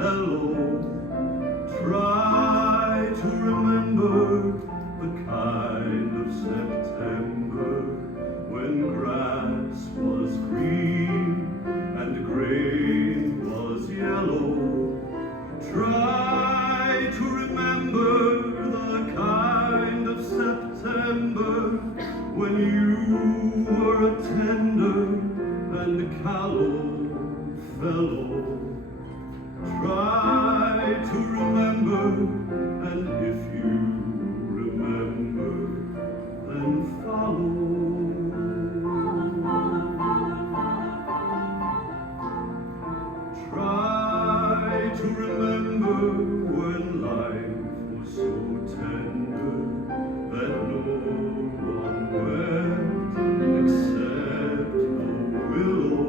mellow. Try to remember the kind of September when grass was green and grain was yellow. Try to remember the kind of September when you were a tender and callow fellow. Try to remember, and if you remember, then follow. Try to remember when life was so tender that no one wept except the willow.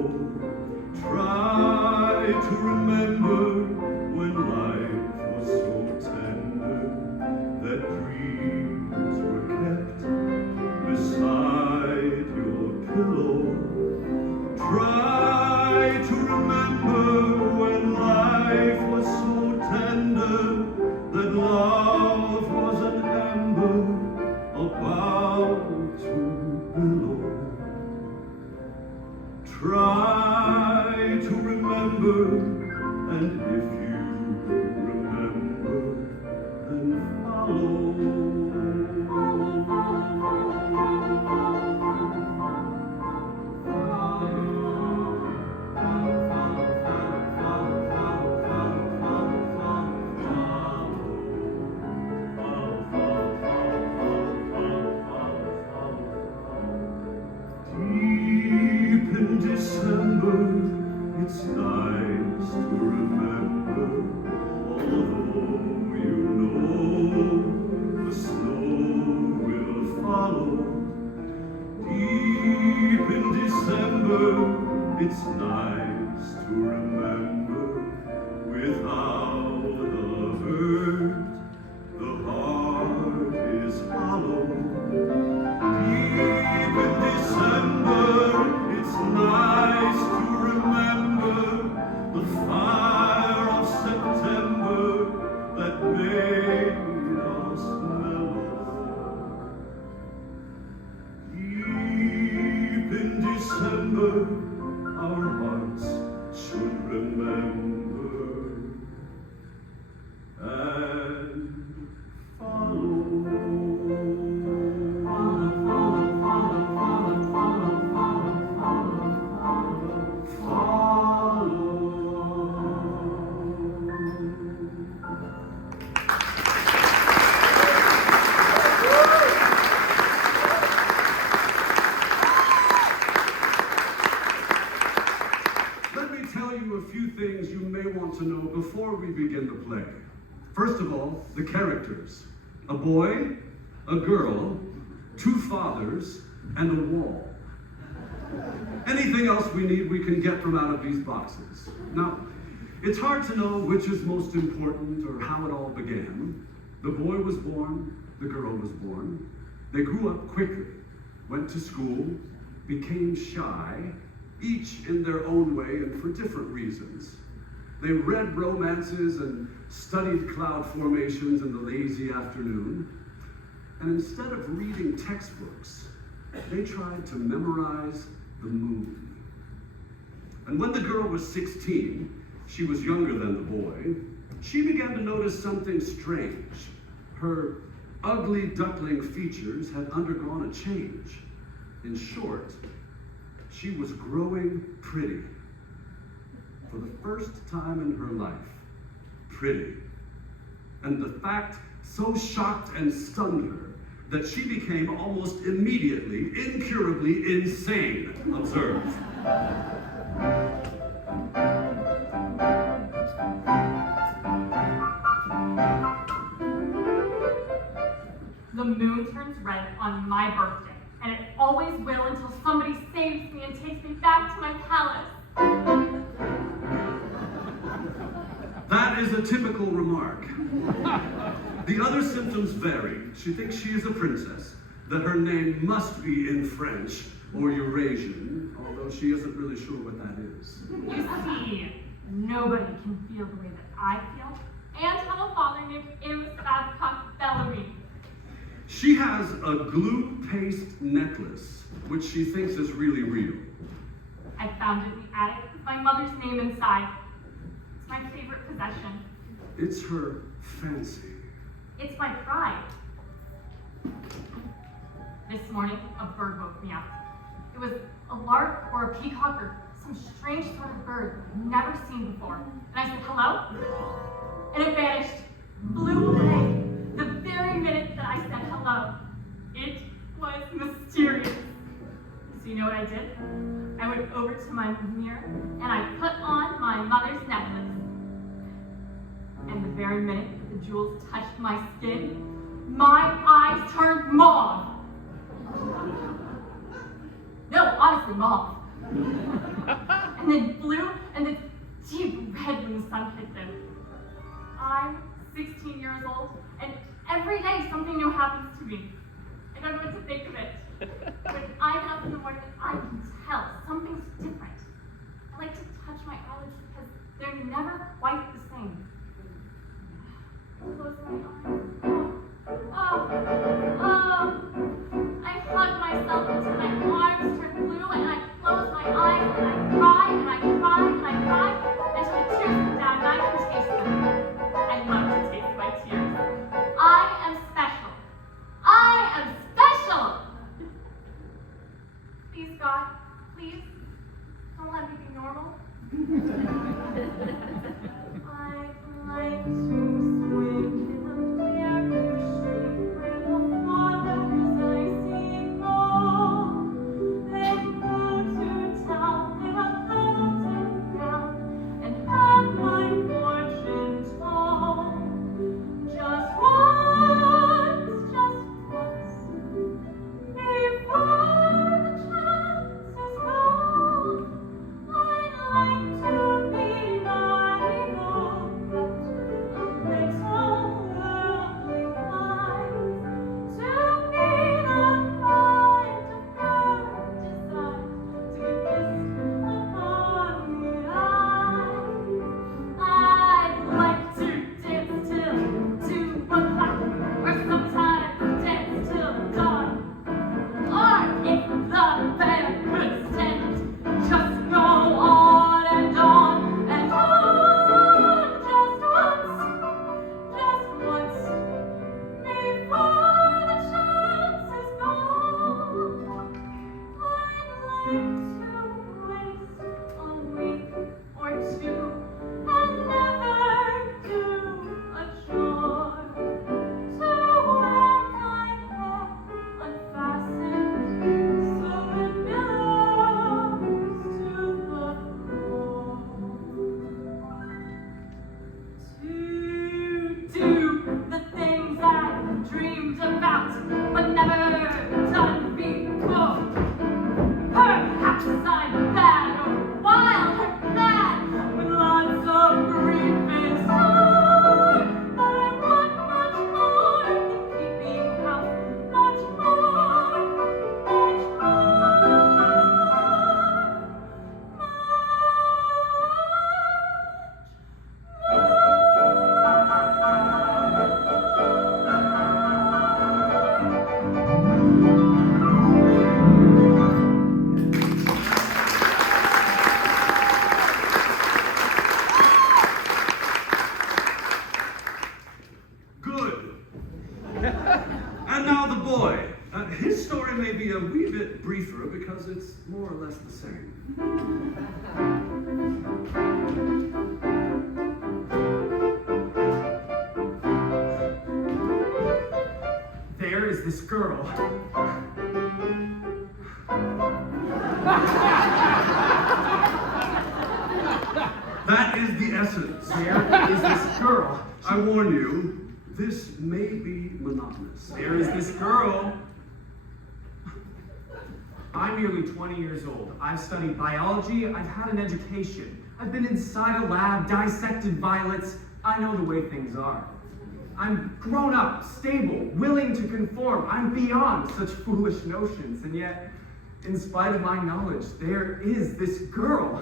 Try to remember when life was so tender that dreams were kept beside your pillow. Try to remember when life was so tender that love was an ember about to billow. Try to remember, and if you remember, then follow. Deep in December, it's nice to remember, although you know the snow will follow. Deep in December, it's nice to remember, without a hurt, the heart is hollow. Deep in December, it's nice to remember the fire of September that made us mellow. Deep in December, our hearts should remember and follow. Things you may want to know before we begin the play. First of all, the characters. A boy, a girl, two fathers, and a wall. Anything else we need, we can get from out of these boxes. Now, it's hard to know which is most important or how it all began. The boy was born, the girl was born. They grew up quickly, went to school, became shy, each in their own way and for different reasons. They read romances and studied cloud formations in the lazy afternoon. And instead of reading textbooks, they tried to memorize the moon. And when the girl was 16, she was younger than the boy, she began to notice something strange. Her ugly duckling features had undergone a change. In short, she was growing pretty. For the first time in her life, pretty. And the fact so shocked and stunned her that she became almost immediately, incurably insane. Observe. The moon turns red on my birthday, and it always will until somebody saves me and takes me back to my palace. That is a typical remark. The other symptoms vary. She thinks she is a princess, that her name must be in French or Eurasian, although she isn't really sure what that is. You see, nobody can feel the way that I feel and have a father named Amos Babcock Bellamy. She has a glue paste necklace, which she thinks is really real. I found it in the attic with my mother's name inside. It's my favorite possession. It's her fancy. It's my pride. This morning, a bird woke me up. It was a lark or a peacock or some strange sort of bird I've never seen before. And I said, hello? And it vanished, flew away, the very minute that I said hello. It was mysterious. So you know what I did? I went over to my mirror and I put on my mother's necklace. And the very minute that the jewels touched my skin, my eyes turned mauve. No, honestly, mauve. And then blue, and then deep red when the sun hit them. I'm 16 years old, and every day something new happens to me. I don't know what to think of it. When I get up in the morning, I can tell something's different. I like to touch my eyelids because they're never quite the same. Close my eyes. I hug myself until my arms turn blue, and I close my eyes, and I cry, and I cry, and I cry, until the tears come down, and I can taste them. I love to taste my tears. I am special. I am special! Please, God, please, don't let me be normal. I'd like to swim in the clear blue stream where the waters I see fall. Then go to town in a golden gown and have my fortune told. Just once, before the chance is gone. I'd like to be naive, but a little worldly wise, to be the kind of girl designed to be kissed upon the eyes. I'd like to dance till 2 o'clock, or sometimes dance till dawn. Or if the band could stand, just go on and on and on. Just once, before the chance is gone. I'd like to waste a week or two and never do a chore. To wear my hair unfastened so it billows to the floor. To do the things I've dreamed about but never done before. Perhaps I'm bad or wild or mad with lots of grief in store. But I want much more than keeping house, much more, much Good. And now the boy. His story may be a wee bit briefer because it's more or less the same. There is this girl. That is the essence. There is this girl. I warn you, this may be monotonous. There is this girl. I'm nearly 20 years old. I've studied biology. I've had an education. I've been inside a lab, dissected violets. I know the way things are. I'm grown up, stable, willing to conform. I'm beyond such foolish notions. And yet, in spite of my knowledge, there is this girl.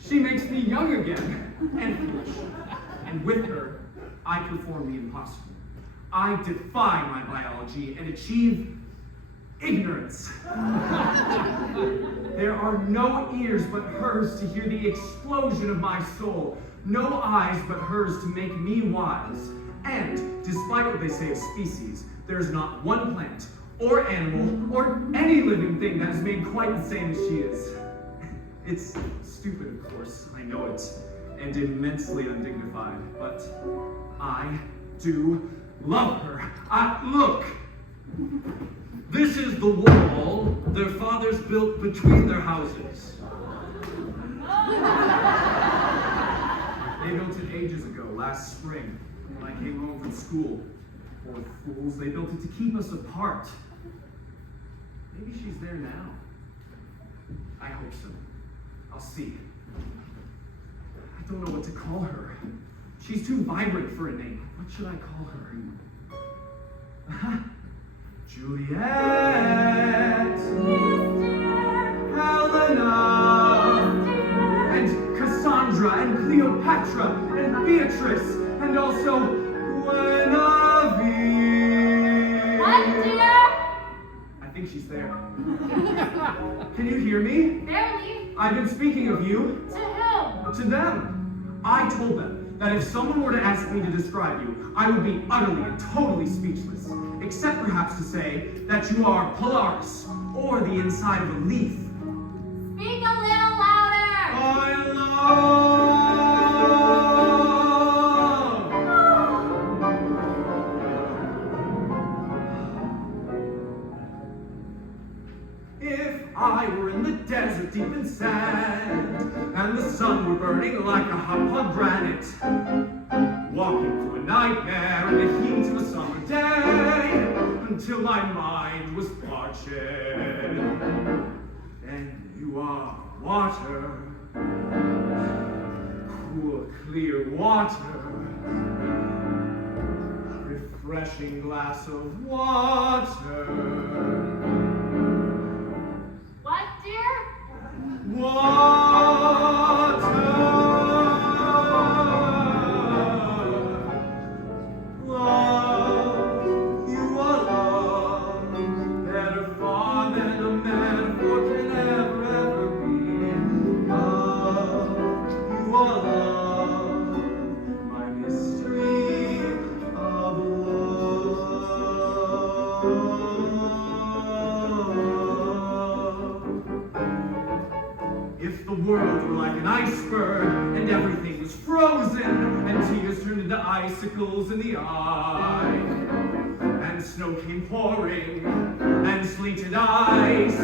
She makes me young again and foolish. And with her, I perform the impossible. I defy my biology and achieve ignorance. There are no ears but hers to hear the explosion of my soul, no eyes but hers to make me wise. And despite what they say of species, there is not one plant or animal or any living thing that is made quite the same as she is. It's stupid, of course, I know it, and immensely undignified, but I do love her. Look! This is the wall their fathers built between their houses. They built it ages ago, last spring, when I came home from school. Poor fools, they built it to keep us apart. Maybe she's there now. I hope so. I'll see. I don't know what to call her. She's too vibrant for a name. What should I call her? Juliet! Helena! And Cassandra, and Cleopatra, and Beatrice, and also Guinevere. What, dear? I think she's there. Can you hear me? Barely. I've been speaking of you. To whom? To them. I told them that if someone were to ask me to describe you, I would be utterly and totally speechless, except perhaps to say that you are Polaris, or the inside of a leaf. Speak a little louder. I love. If I were in the desert deep in sand, and the sun were burning like a hot pomegranate, walking through a nightmare in the heat of a summer day, until my mind was parched. And you are water, cool, clear water, refreshing glass of water. What, dear? Water. Love, you are love, better far than a metaphor can ever be. Love, you are love, my mystery of love. If the world were like an iceberg and everything was frozen and tears turned into icicles in the eye, and snow came pouring and sleeted ice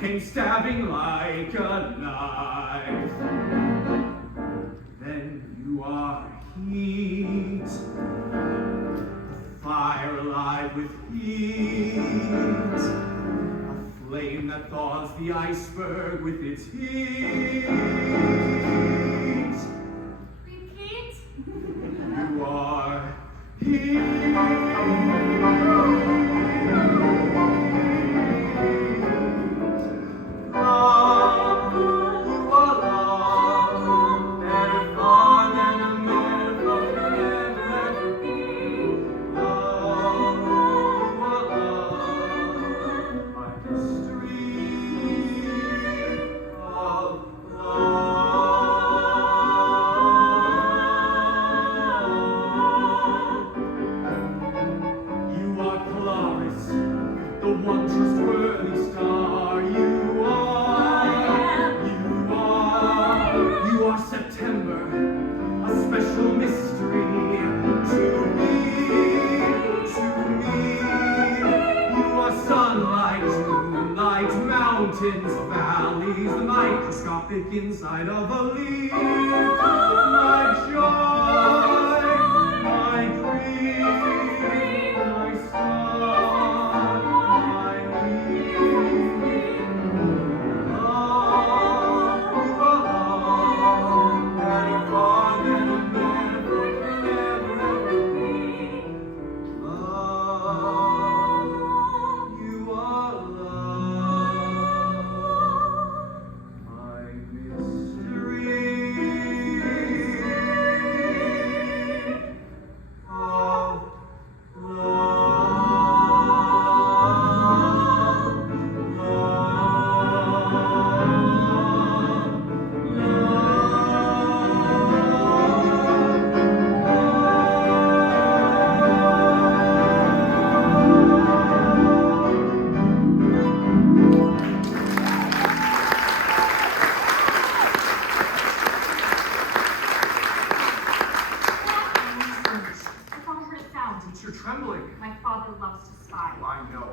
came stabbing like a knife, then you are heat, a fire alive with heat, a flame that thaws the iceberg with its heat. Repeat. You are heat. Love, you are love, better far than a metaphor can ever be. Love, you are love, my mystery of love. You are Polaris, the one trustworthy star. You are September, a special mystery to me, to me. You are sunlight, moonlight, mountains, valleys, the microscopic inside of a leaf. My joy, my grief, my song, my leaf. Love, you are love, better far than a metaphor can ever be. Love, you are love, my mystery trembling. My father loves to spy. Oh,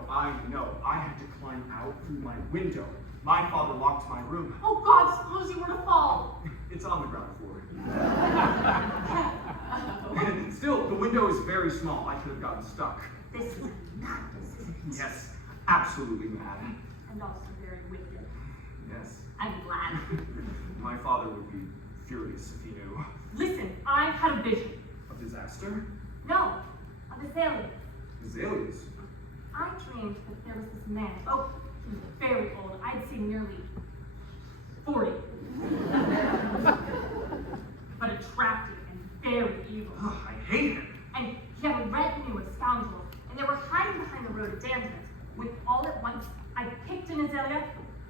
I know. I had to climb out through my window. My father locked my room. Oh God, suppose you were to fall. It's on the ground floor. And still, the window is very small. I could have gotten stuck. This is madness, isn't it? Yes, absolutely mad. And also very wicked. Yes. I'm glad. My father would be furious if he knew. Listen, I had a vision. A disaster? No, of azaleas. Azaleas? I dreamed that there was this man. Oh, he was very old. I'd say nearly 40. But attractive and very evil. Oh, I hate him. And he had a retinue of scoundrels, and they were hiding behind the rhododendrons. When all at once I picked an azalea,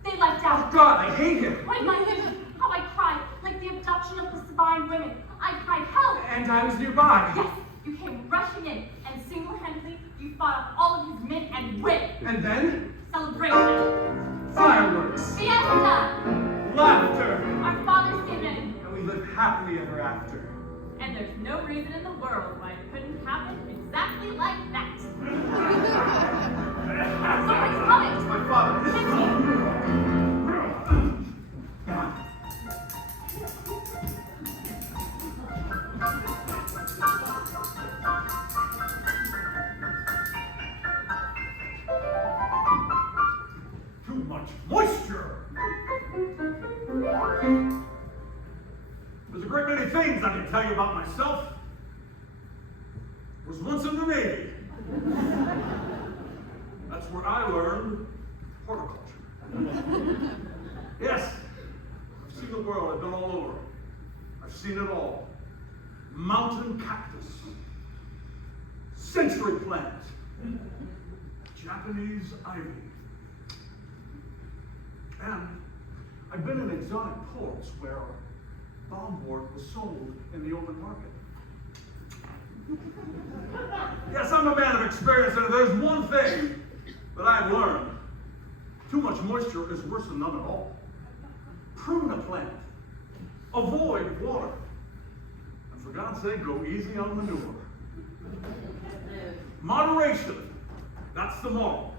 they left out. Oh God, I hate him. When my vision, how I cried, like the abduction of the Sabine women. I cried, help! And I was nearby. Yes, you came rushing in, and single-handedly you fought off all of his men and win. And then? Celebration. Fireworks. Fiesta. Laughter. Our fathers came in. And we live happily ever after. And there's no reason in the world why it couldn't happen exactly like that. Somebody's coming. It's my father. It's me. Too much moisture. There's a great many things I can tell you about myself. I was once in the Navy. That's where I learned horticulture. Yes, I've seen the world. I've been all over. I've seen it all. Mountain cactus, century plant, Japanese ivy. And I've been in exotic ports where bombboard was sold in the open market. Yes, I'm a man of experience, and there's one thing that I've learned. Too much moisture is worse than none at all. Prune a plant. Avoid water. And for God's sake, go easy on manure. Moderation. That's the moral.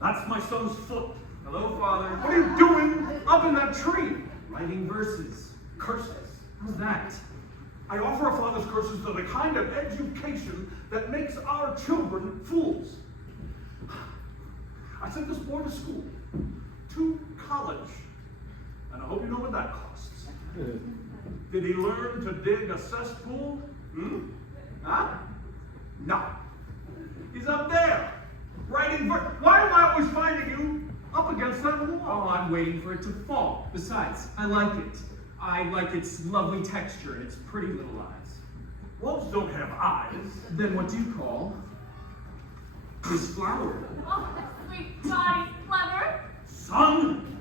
That's my son's foot. Hello, Father. What are you doing up in that tree? Writing verses. Curses. How's that? I offer a father's curses to the kind of education that makes our children fools. I sent this boy to school, to college, and I hope you know what that costs. Did he learn to dig a cesspool? Huh? No. He's up there, writing verse. Why am I always finding you up against that wall? Oh, I'm waiting for it to fall. Besides, I like it. I like its lovely texture and its pretty little eyes. Walls don't have eyes. Then what do you call this flower? Oh, that sweet body's clever. Son,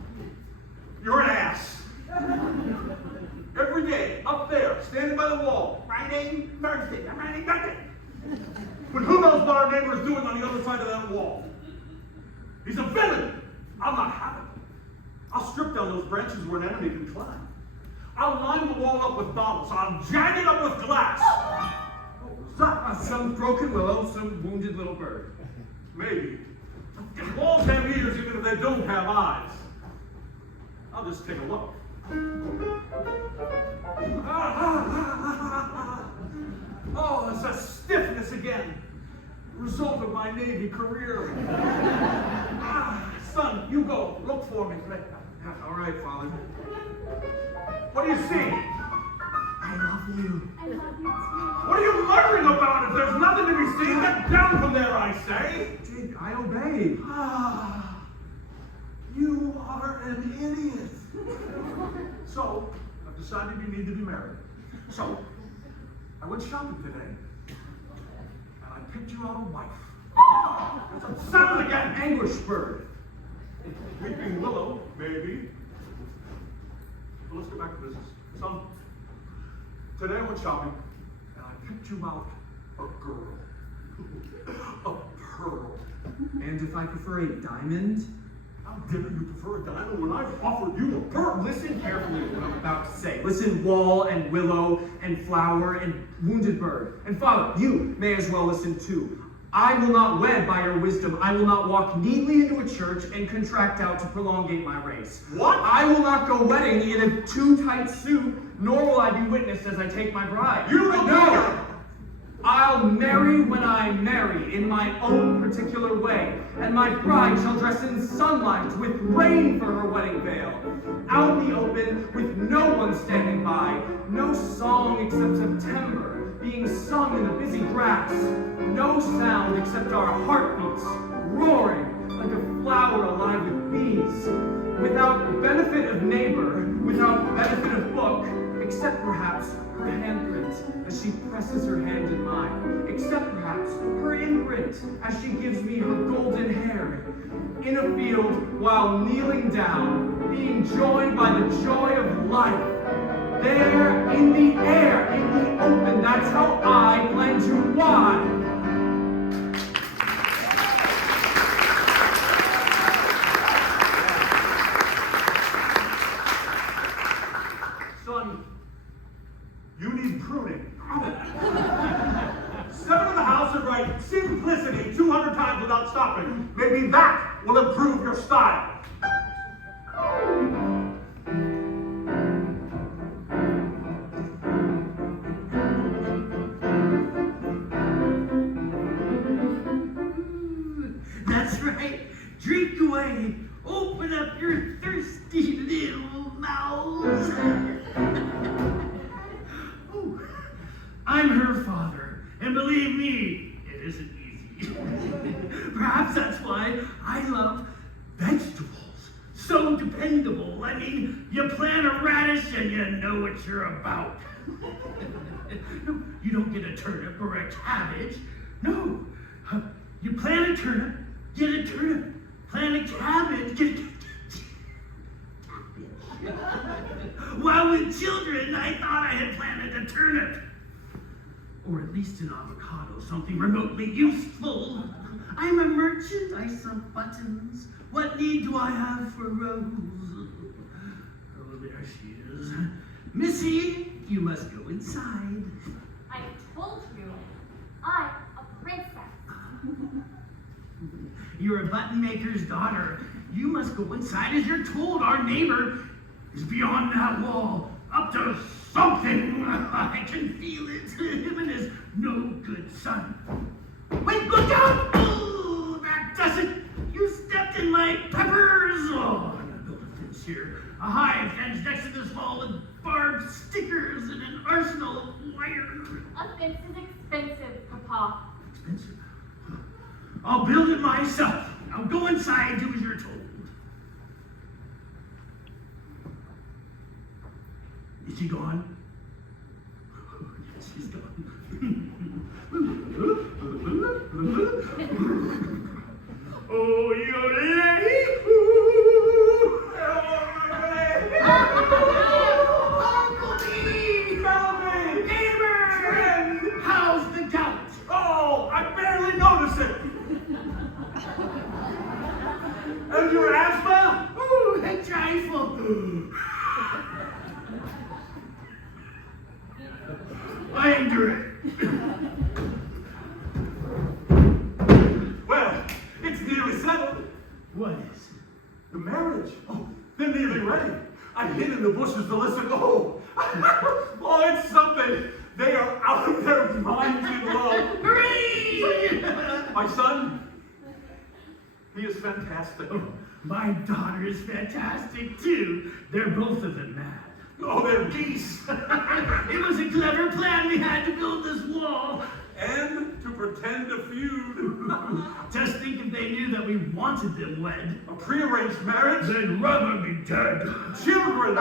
you're an ass. Every day, up there, standing by the wall, writing Thursday, I'm writing Monday. But who knows what our neighbor is doing on the other side of that wall? He's a villain. I'll not have it. I'll strip down those branches where an enemy can climb. I'll line the wall up with bottles. I'll jag it up with glass. What was that? Some broken willow, some wounded little bird. Maybe. Walls have ears even if they don't have eyes. I'll just take a look. Oh, it's a stiffness again. Result of my Navy career. Son, you go. Look for me. All right, Father. What do you see? I love you. I love you too. What are you muttering about? If there's nothing to be seen, get down from there, I say. Jake, I obey. You are an idiot. So, I've decided you need to be married. So, I went shopping today, and I picked you out a wife. There's a sound again. Anguish bird. Weeping willow, maybe. But let's get back to business. Son, today I went shopping, and I picked you out a girl. A pearl. And if I prefer a diamond? How dare you prefer a diamond when I've offered you a pearl? Listen carefully to what I'm about to say. Listen, wall and willow and flower and wounded bird. And Father, you may as well listen too. I will not wed by your wisdom. I will not walk neatly into a church and contract out to prolongate my race. What? I will not go wedding in a too tight suit, nor will I be witnessed as I take my bride. You will know. I'll marry when I marry, in my own particular way, and my bride shall dress in sunlight with rain for her wedding veil. Out in the open, with no one standing by, no song except September being sung in the busy grass, no sound except our heartbeats roaring like a flower alive with bees, without benefit of neighbor, without benefit of book, except perhaps her handprint as she presses her hand in mine, except perhaps her imprint as she gives me her golden hair, in a field while kneeling down, being joined by the joy of life. There, in the air, in the open, that's how I plan to why. Son, you need pruning. Seven in the house and write simplicity 200 times without stopping. Maybe that will improve your style. That's right. Drink away. Open up your thirsty little mouths. Ooh. I'm her father, and believe me, it isn't easy. Perhaps that's why I love vegetables. So dependable. I mean, you plant a radish and you know what you're about. No, you don't get a turnip or a cabbage. No. You plant a turnip, get a turnip. Plant a cabbage, get a cabbage. While with children, I thought I had planted a turnip. Or at least an avocado, something remotely useful. I'm a merchant, I sew buttons. What need do I have for Rose? Oh, there she is. Missy, you must go inside. I told you, I'm a princess. You're a button maker's daughter. You must go inside as you're told. Our neighbor is beyond that wall, up to something. I can feel it. Him and his no good son. Wait, look out! Oh, that does it. You stepped in my peppers. Oh, I'm gonna build a fence here. A hive stands next to this wall with barbed stickers and an arsenal of wire. A fence is expensive, Papa. Expensive. I'll build it myself. Now go inside, do as you're told. Is she gone? Yes, she's gone. Oh, Uncle D! Bellamy! Neighbor! Friend! How's the gout? Oh, I barely noticed it. And your asthma? Ooh, a trifle. I endure it. Well, it's nearly settled. What is? The marriage. Oh, they're nearly ready. I hid in the bushes to listen. Oh, oh, it's something. They are out of their minds in love. Hooray! My son, he is fantastic. Oh, my daughter is fantastic too. They're both of them mad. Oh, they're geese. It was a clever plan. We had to build this wall. And to pretend a feud. Just think if they knew that we wanted them wed. A prearranged marriage. They'd rather be dead. Children.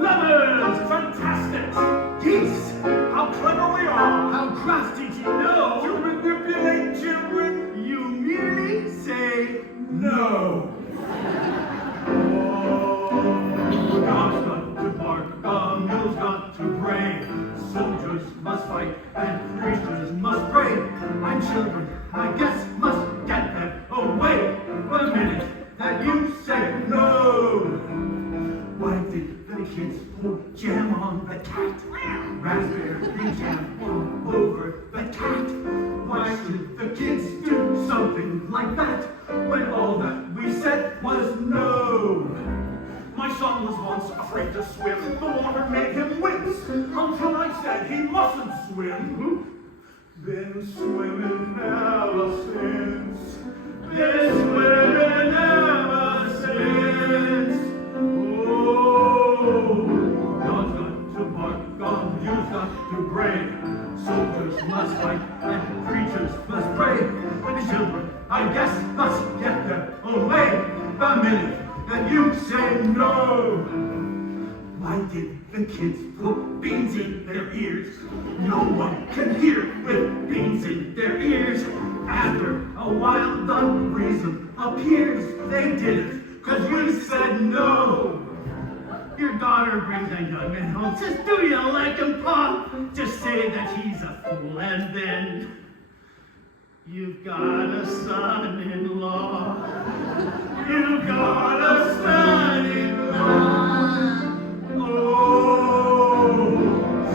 Lovers! Fantasticks. Geese! How clever we are. How crafty to know! To manipulate children. You merely say No. Oh, God's got to bark, the mill's got to bray. Soldiers must fight and preachers must pray. My children, I guess, must get them away. The minute that you say Has there been jam all over the cat? Why should the kids do something like that when all that we said was no? My son was once afraid to swim. The water made him wince until I said he mustn't swim. Been swimming ever since. Been swimming ever since. Oh, dogs got to bark, you've got to bray. Soldiers must fight and preachers must pray. The children, I guess, must get their own way. The minute that you say no. Why did the kids put beans in their ears? No one can hear with beans in their ears. After a while the reason appears. They did it because we said no. Your daughter brings a young man home, says, do you like him, Pa? Just say that he's a fool, and then you've got a son-in-law. You've got a son-in-law. Oh,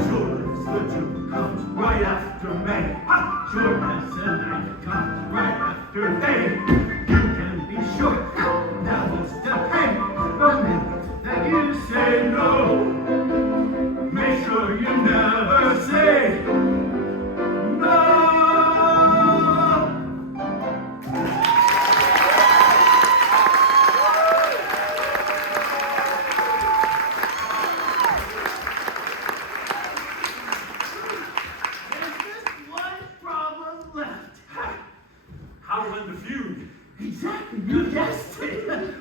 sure as the June comes right after May. Ha! Sure as the night comes right after day. You can be sure that was the pain. The minute that you say no, make sure you never say no. There's just one problem left. How to end the feud? Exactly, you guessed it.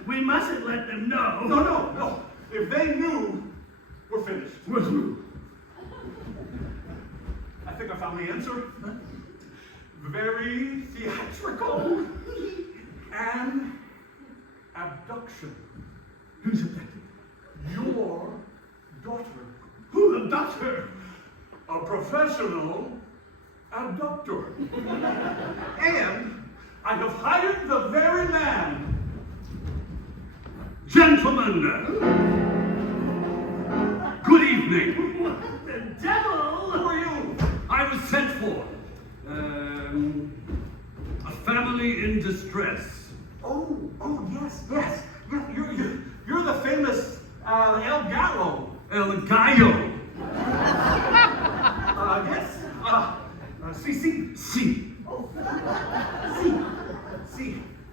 We mustn't let them know. No. If they knew, we're finished. I think I found the answer. Very theatrical. An abduction. Who's abducted? Your daughter. Who abducted her? A professional abductor. And I have hired the very man. Gentlemen, good evening. What the devil? Who are you? I was sent for. A family in distress. Oh, yes. You're the famous El Gallo. El Gallo. Yes.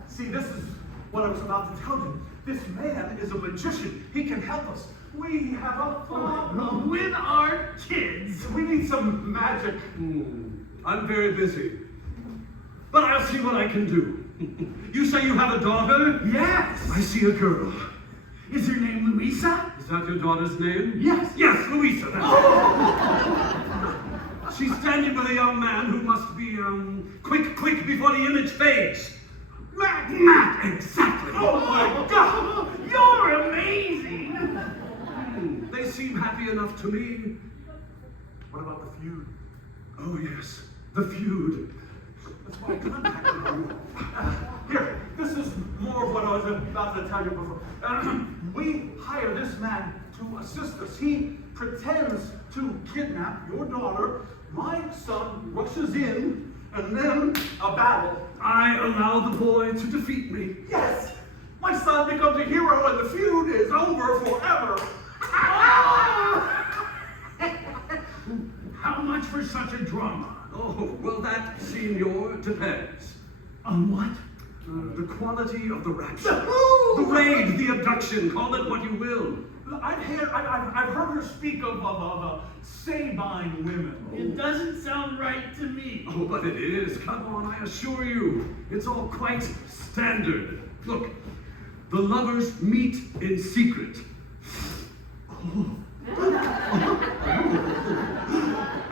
See, this is what I was about to tell you. This man is a magician. He can help us. We have a problem With our kids. We need some magic. I'm very busy, but I'll see what I can do. You say you have a daughter? Yes. I see a girl. Is her name Louisa? Is that your daughter's name? Yes. Yes, Louisa. That's it. She's standing with a young man who must be, quick before the image fades. Matt, exactly. Oh my God! You're amazing. They seem happy enough to me. What about the feud? Oh yes, the feud. That's why I contacted you. Here, this is more of what I was about to tell you before. We hire this man to assist us. He pretends to kidnap your daughter. My son rushes in, and then a battle. I allow the boy to defeat me. Yes! My son becomes a hero, and the feud is over forever. How much for such a drama? Oh, well, that, senor, depends. On what? The quality of the rapture. Who? The raid, the abduction, call it what you will. I've heard her speak of Sabine women. It doesn't sound right to me. Oh, but it is. Come on, I assure you. It's all quite standard. Look, the lovers meet in secret.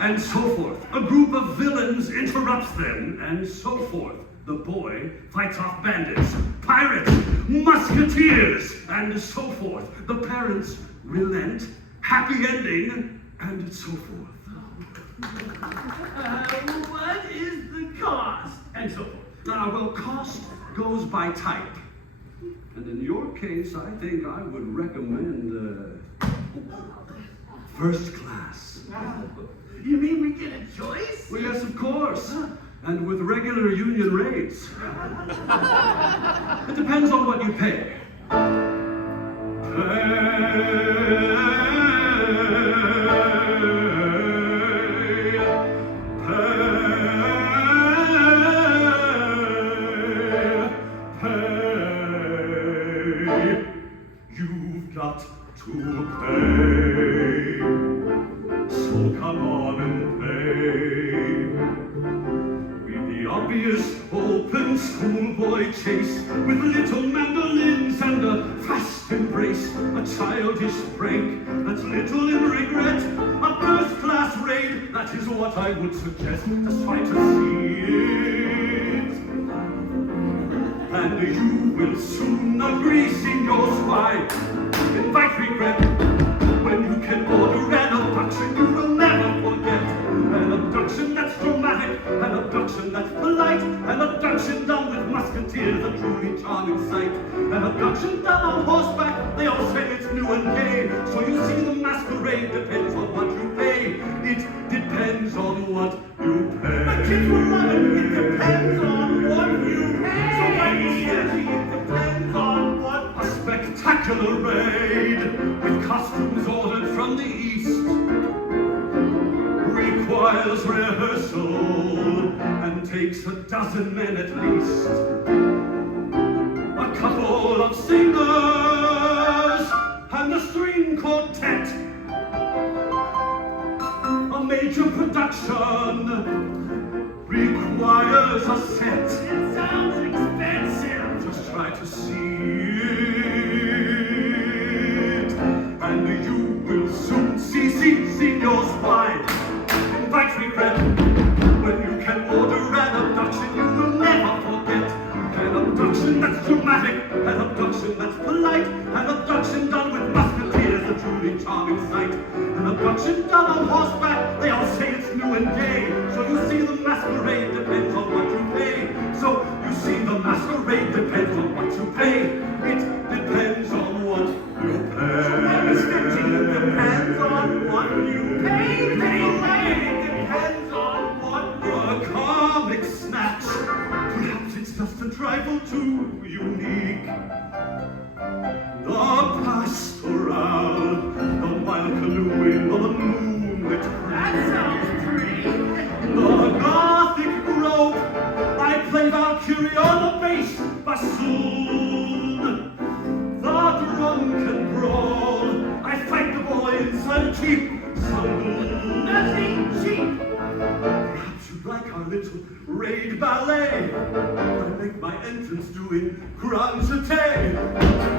And so forth. A group of villains interrupts them, and so forth. The boy fights off bandits, pirates, musketeers, and so forth. The parents relent, happy ending, and so forth. What is the cost? And so forth. Well, cost goes by type. And in your case, I think I would recommend first class. You mean we get a choice? Well, yes, of course. And with regular union rates. It depends on what you pay. You've got to pay. So come on and pay. With the obvious open schoolboy chase, with little mandolins and a fast embrace, a childish prank that's little in regret, a first-class raid, that is what I would suggest. Just try to see it, and you will soon agree, Signors, why invite regret when you can order an abduction you will never forget. An abduction that's dramatic, an abduction that's polite, an abduction done with musketeers, a truly charming sight. An abduction done on horseback, they all say it's new and gay. So you see the masquerade depends on what you pay. It depends on what you pay. My kids will love it. It depends on what you pay. So when you see it depends on what A spectacular raid with costumes ordered from the east requires rehearsal and takes a dozen men at least. A couple of singers and a string quartet. A major production requires a set. It sounds expensive. Just try to see it, and you will soon see, Signors, why invite regret when you can order an abduction you will never forget. An abduction that's dramatic, an abduction that's polite, an abduction done with musketeers, a truly charming sight. An abduction done on horseback, they all say it's new and gay. So you see the masquerade depends on what you pay. So you see the masquerade depends on what you pay. It depends on what you pay. It depends on what you pay. It depends on what you A comic snatch, perhaps it's just a trifle too unique. The pastoral, the wild canoeing on the moonlit That sounds pretty. the Gothic rope, I play Valkyrie on the bass bassoon. The drunken brawl, I fight the boy inside a cheap saloon. Nothing cheap. Perhaps you'd like our little raid ballet. I make my entrance doing grand jeté.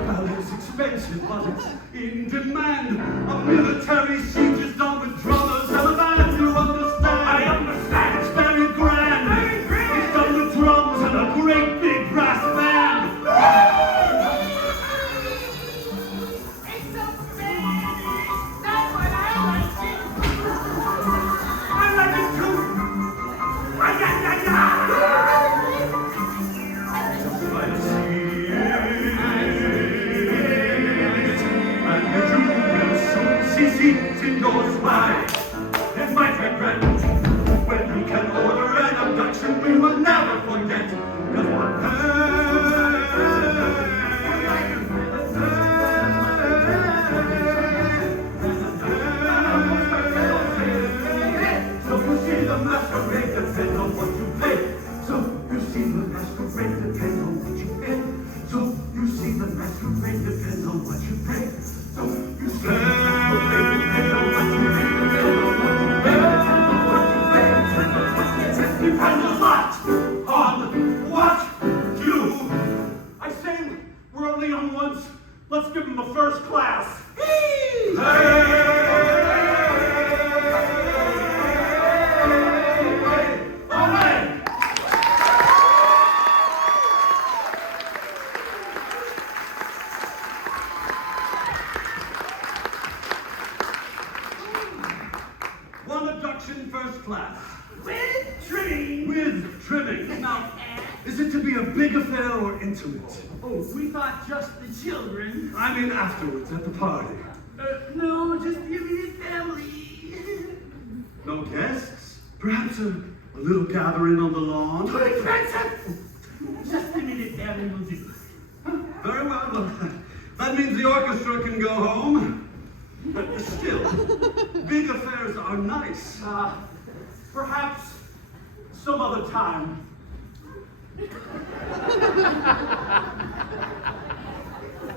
Ballet's expensive, but it's in demand. A military siege is done with drummers and a band. You understand? I understand. It's very grand. Very grand. It's done with drums and a great big brass band. It's so Spanish. That's what I like to. I like it too. Ay, ay, ay, ay. Just try to see it, and you will soon see Signors, why it might regret when you can order an abduction we will never forget. 'Cause so you see the masquerade depends on what you pay. So you see the masquerade depends on what you pay. So you see the masquerade depends on what you pay. So you see the masquerade depends on what you pay. Depends a lot on what you. I say we're only on once. Let's give him a first class. One abduction first class. With trimming. With trimming. Now, is it to be a big affair or intimate? Oh, we thought just the children. I mean afterwards at the party. No, just the immediate family. No guests? Perhaps a little gathering on the lawn? Just a minute, Darren will do. Very well. That means the orchestra can go home. But still, big affairs are nice. Perhaps some other time.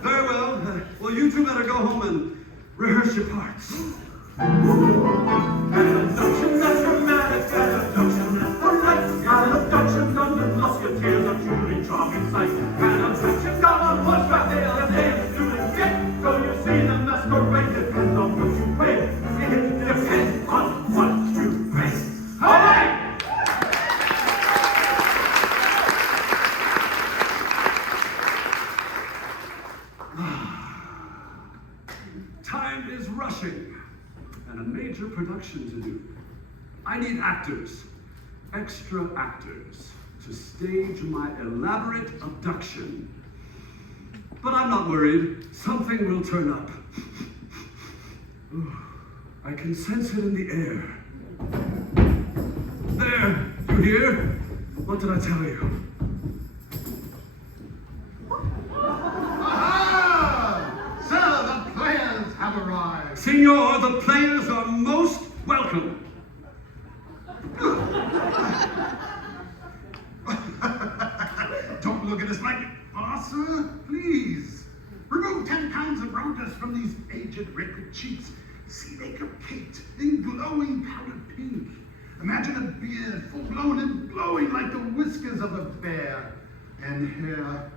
Very well. Well, you two better go home and rehearse your parts. An abduction that's dramatic, an abduction that's polite, an abduction under musketeers, a truly charming sight. An abduction gone on horseback, they'll doing get. So you see the masquerade depends on what you pay. It depends on what you pay. Hooray! Time is rushing, and a major production to do. I need actors, extra actors, to stage my elaborate abduction. But I'm not worried. Something will turn up. I can sense it in the air. There, you hear? What did I tell you? Aha! Sir, the players have arrived. Signor, the players are most welcome. Don't look at us like, sir, please. Remove 10 pounds of rounders from these aged, wrinkled cheeks. See, they are caked in glowing powdered pink. Imagine a beard full blown and glowing like the whiskers of a bear. And hair.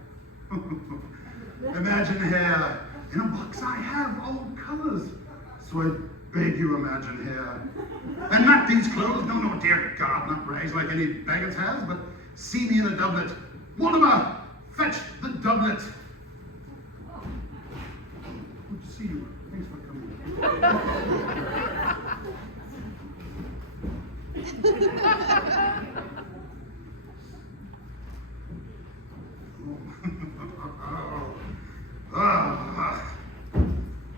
Imagine hair. In a box I have all colors. So I beg you imagine hair. And not these clothes, no, dear God, not rags like any beggar's has, but see me in a doublet. Mortimer, fetch the doublet. Good to see you. Thanks for coming.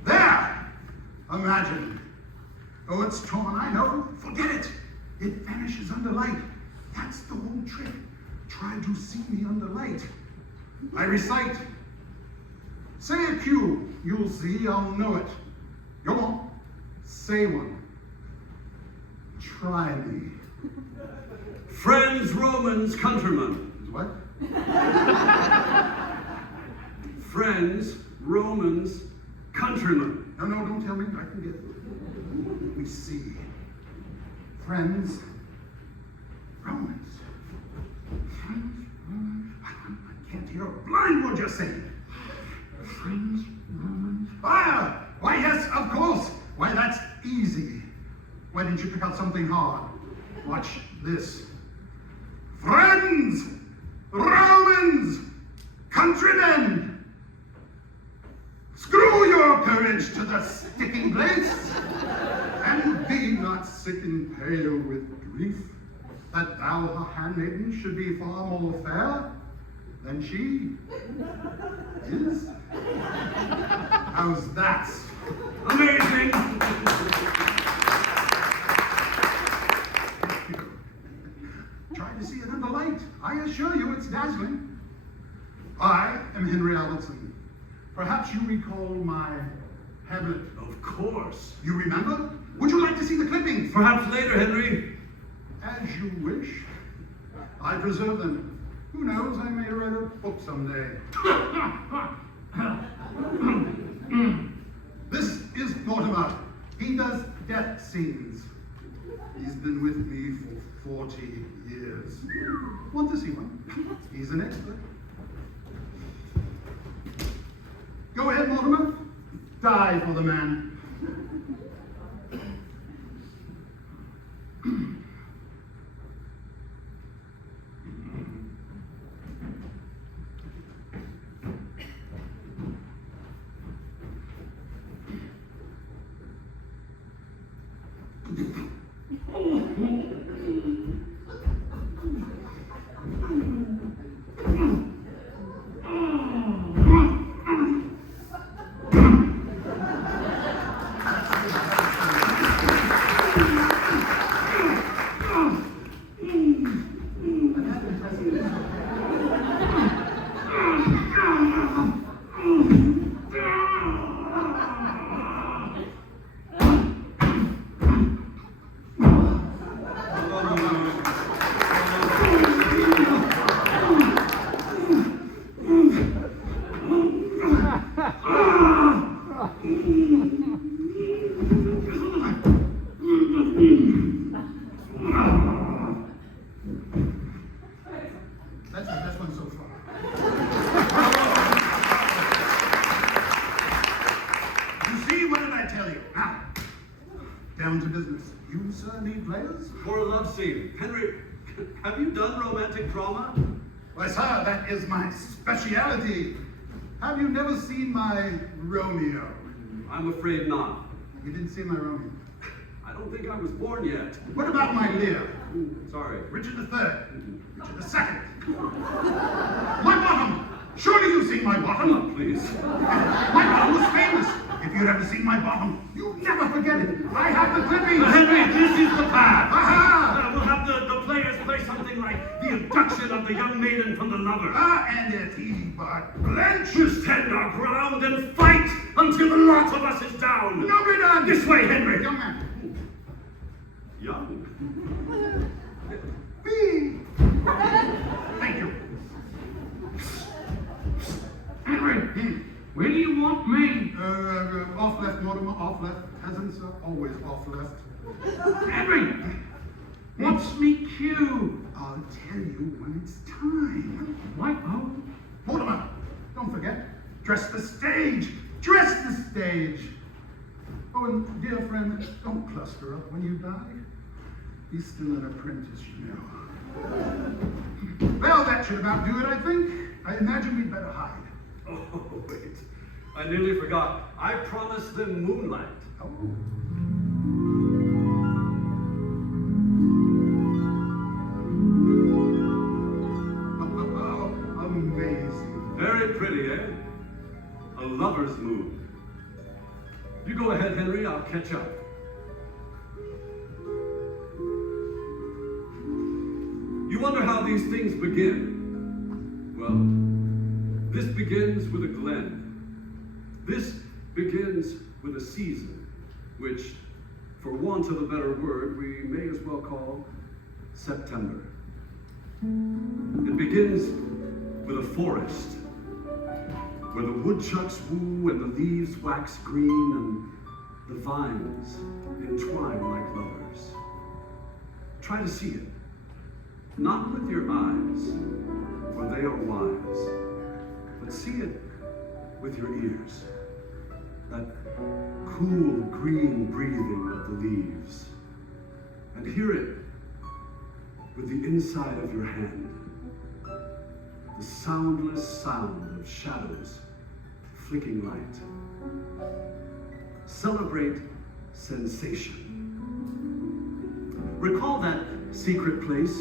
There! Imagine. Oh, it's torn, I know. Forget it. It vanishes under light. That's the whole trick. Try to see me under light. I recite. Say a cue. You'll see, I'll know it. Go on. Say one. Try me. Friends, Romans, countrymen. What? Friends, Romans, countrymen. No, don't tell me. I can get it. Let me see. Friends, Romans. Friends, Romans. I can't hear a blind word you're saying. Friends, Romans. Ah! Why, yes, of course. Why, that's easy. Why didn't you pick out something hard? Watch this. Friends, Romans, countrymen. Screw your courage to the sticking place, and be not sick and pale with grief, that thou, her handmaiden, should be far more fair than she is. How's that? Amazing! Try to see it in the light. I assure you it's dazzling. I am Henry Albertson. Perhaps you recall my Hamlet. Of course. You remember? Would you like to see the clippings? Perhaps later, Henry. As you wish. I preserve them. Who knows, I may write a book someday. This is Mortimer. He does death scenes. He's been with me for 40 years. Want to see one? He's an expert. Go ahead, Mortimer. Die for the man. for a love scene. Henry, have you done romantic drama? Why, sir, that is my speciality. Have you never seen my Romeo? I'm afraid not. You didn't see my Romeo. I don't think I was born yet. What about my Lear? Sorry. Richard III, Richard II. My bottom! Surely you've seen my bottom. Come on, please. My bottom was famous. If you'd ever seen my bottom, you'd never forget it. I have the clippings. Henry, this is the path. Aha! We'll have the players play something like the abduction of the young maiden from the lover. And if he but blench. We'll stand our ground and fight until the lot of us is down. Nobly done. This way, Henry. Young man. Young. Me. Thank you. Henry, where do you want me? Off left, Mortimer, off left. Peasants are always off left. Henry, what's me cue? I'll tell you when it's time. What? Oh, Mortimer, don't forget, dress the stage. Dress the stage. Oh, and dear friend, don't cluster up when you die. He's still an apprentice, you know. Well, that should about do it, I think. I imagine we'd better hide. Oh, wait. I nearly forgot. I promised them moonlight. Oh. Oh, amazing. Very pretty, eh? A lover's moon. You go ahead, Henry. I'll catch up. You wonder how these things begin? Well, this begins with a glen. This begins with a season, which, for want of a better word, we may as well call September. It begins with a forest, where the woodchucks woo and the leaves wax green and the vines entwine like lovers. Try to see it, not with your eyes, for they are wise, but see it with your ears. That cool green breathing of the leaves. And hear it with the inside of your hand. The soundless sound of shadows flicking light. Celebrate sensation. Recall that secret place.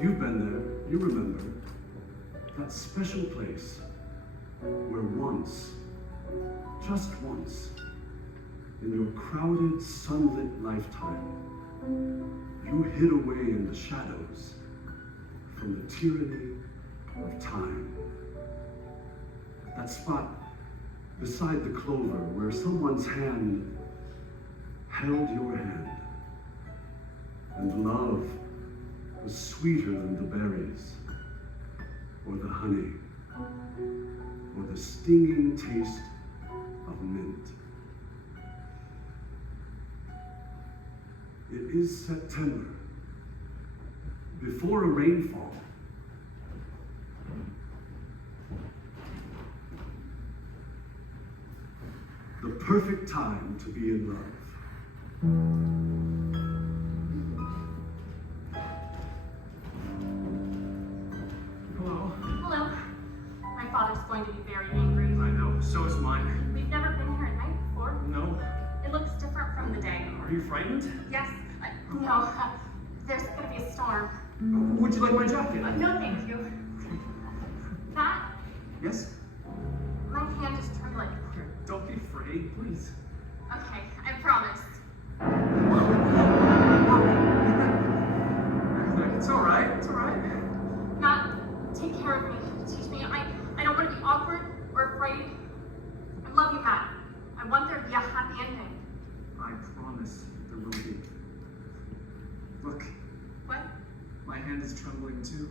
You've been there, you remember. That special place where once, just once, in your crowded, sunlit lifetime, you hid away in the shadows from the tyranny of time. That spot beside the clover where someone's hand held your hand, and love was sweeter than the berries, or the honey, or the stinging taste of mint. It is September, before a rainfall. The perfect time to be in love. Hello. Hello. My father's going to be very angry. I know, so is mine. We've never been here at night before. No. It looks different from the day. Are you frightened? Yes. No. There's going to be a storm. Would you like my jacket? No, thank you. That, Yes? my hand is trembling. Don't be afraid, please. Okay, I promise. It's alright, it's alright. Matt, take care of me. Teach me. I don't want to be awkward or afraid. I love you, Matt. I want there to be a happy ending. I promise there will be. Look, What? my hand is trembling too.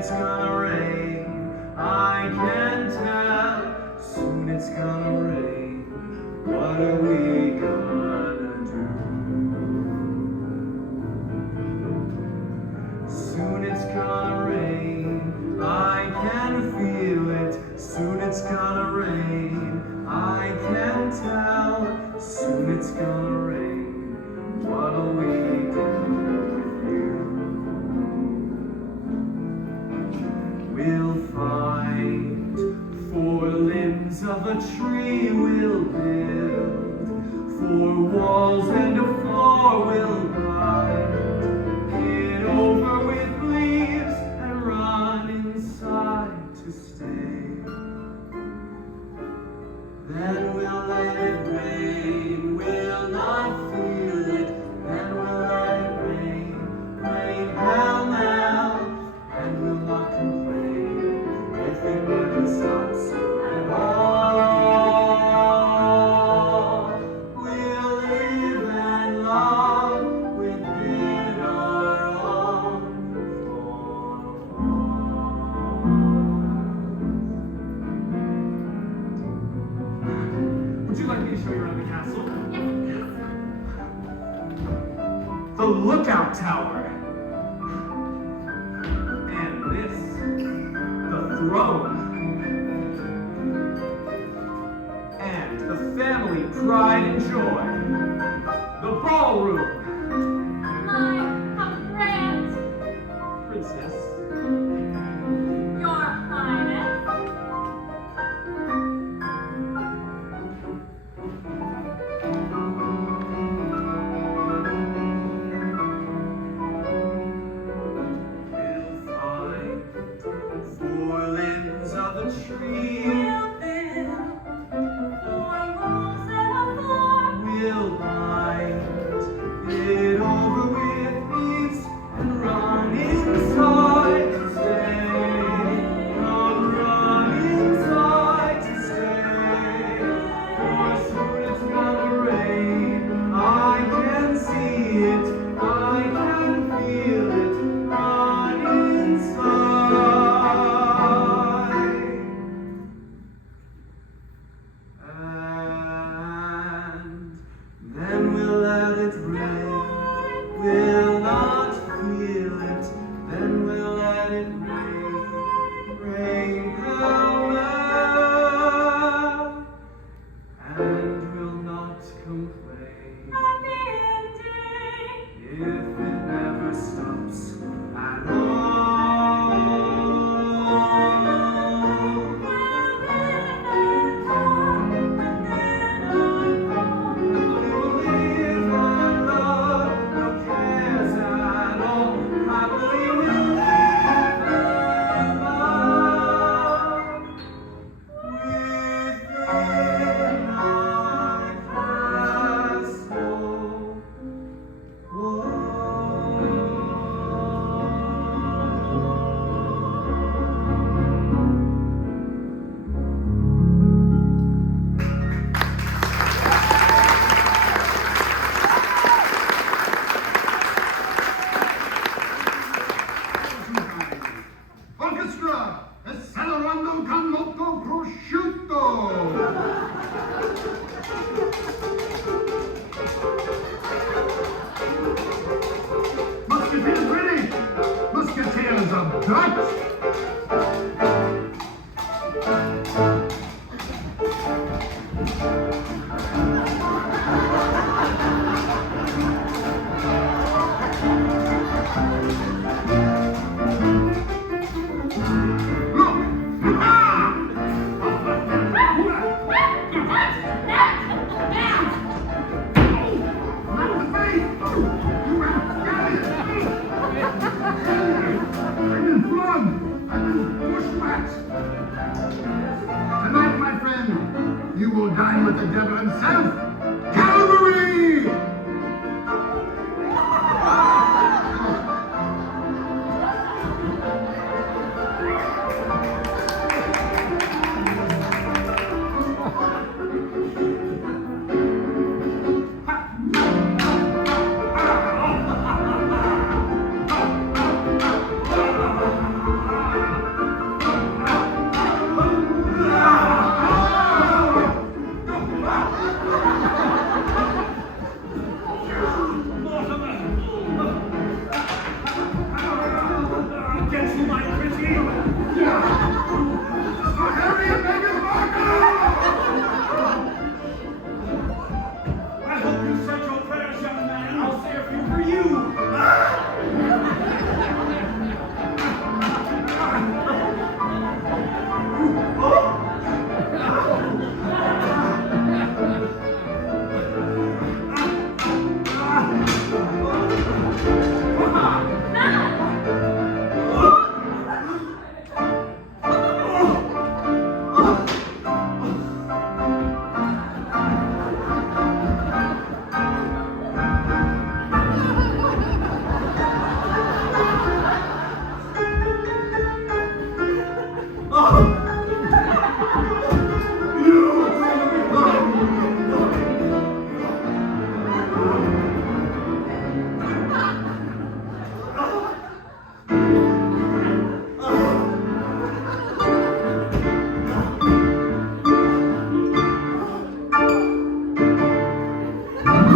it's gonna rain. I can tell. Soon it's gonna rain. What are we gonna do? Soon it's gonna rain. I can feel it. Soon it's gonna rain. I can tell. Soon it's gonna rain. What'll we do with you? We'll find 4 limbs of a tree. We'll build 4 walls and a floor. We'll bind it over with leaves and run inside to stay. Then we'll let it rain. We'll not feel it. Then we'll let it rain. Rain pell-mell. And we'll not complain if it never stops at all. We'll live and love within our own Would you like me to show you around the castle? The lookout tower. And this, the throne. And the family pride and joy. The ballroom. My, how grand, Princess. Your Highness. We'll find 4 limbs of a tree. We'll build 4 walls and a floor. We'll bind it over with leaves and run inside to stay. Run inside to stay. For soon it's gonna rain. I can see it. I can feel it. Run inside. And then we'll let it rain. We'll not feel it. Then we'll let it rain. Rain pell-mell. And we'll not complain Happy ending. if it never stops at all. Orchestra, accelerando con molto prosciutto. Musketeers ready? Musketeers of Dutch. Run!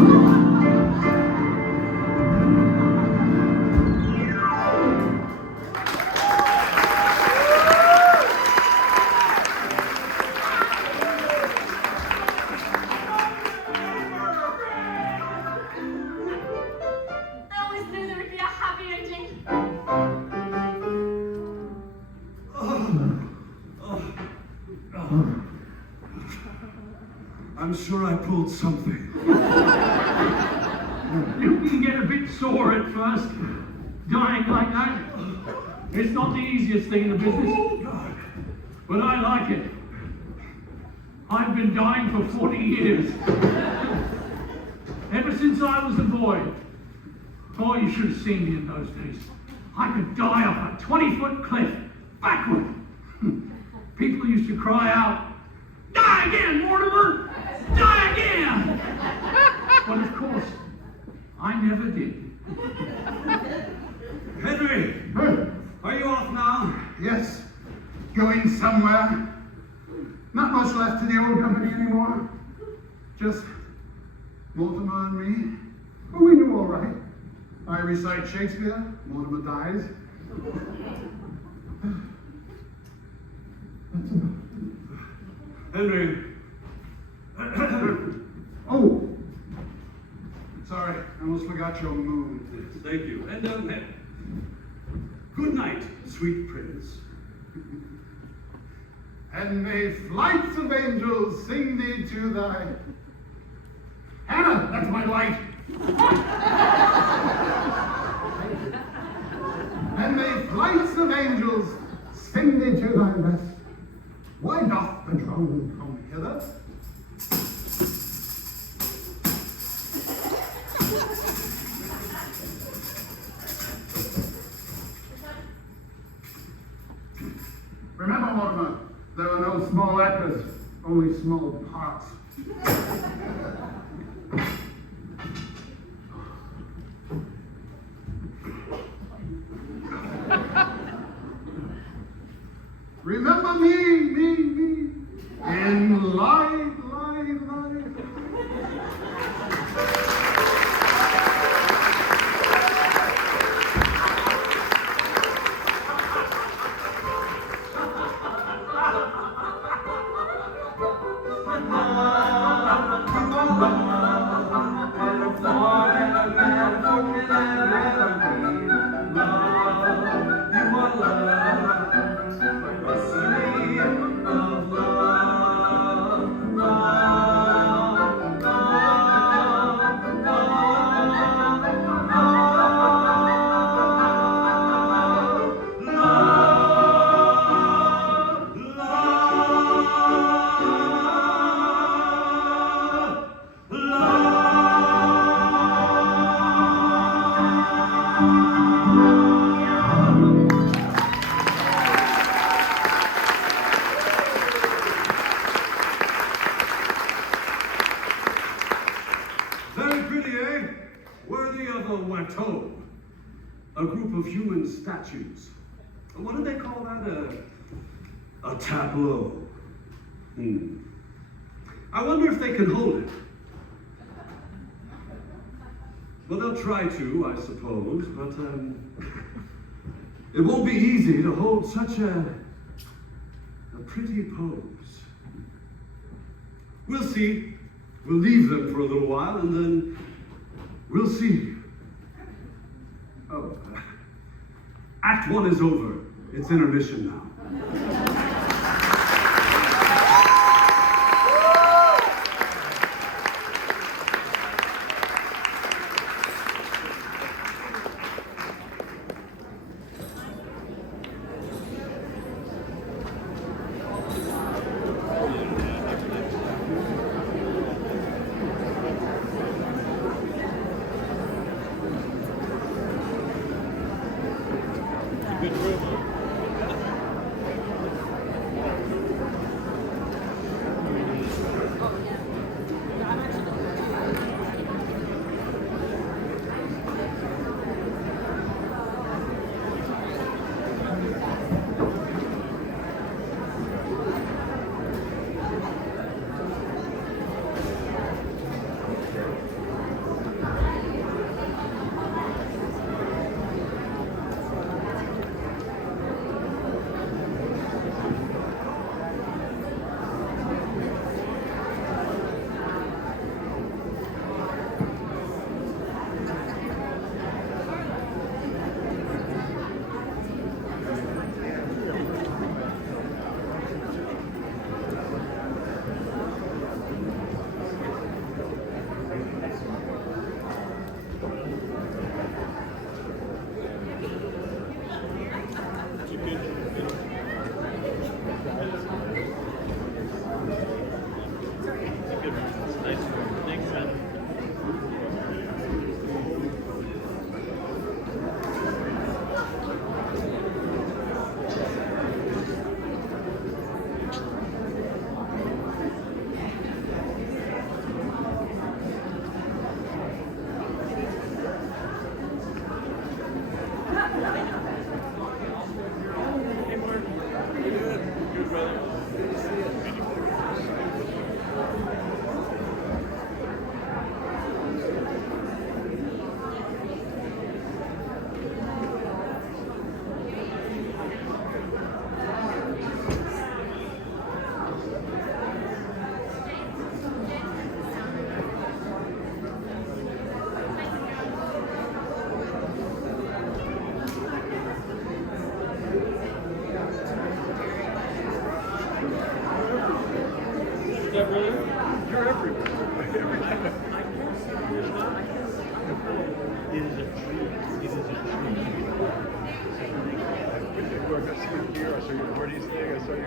I always knew there would be a happy ending. I'm sure I pulled something. You can get a bit sore at first. Dying like that. It's not the easiest thing in the business. But I like it. I've been dying for 40 years. Ever since I was a boy. Oh, you should have seen me in those days. I could die off a 20-foot cliff, backward. People used to cry out, "Die again, Mortimer! Die again!" But of course, I never did. Henry, are you off now? Yes, going somewhere. Not much left to the old company anymore. Just Mortimer and me. But we do all right. I recite Shakespeare, Mortimer dies. Henry. Oh, sorry, I almost forgot your moon. Yes, thank you. And good night, sweet prince. And may flights of angels sing thee to thy... Hannah, that's my light. And may flights of angels sing thee to thy rest. Why doth the drone come hither? Remember, Mortimer, there are no small actors, only small parts. Remember me, in life. A group of human statues. What do they call that? A tableau. I wonder if they can hold it. Well, they'll try to, I suppose, but it won't be easy to hold such a pretty pose. We'll see. We'll leave them for a little while, and then we'll see. Oh, Act 1 is over. It's intermission now. You're everywhere. Every time. It is a treat. It is a treat. I see you here, I saw your parties thing, I saw you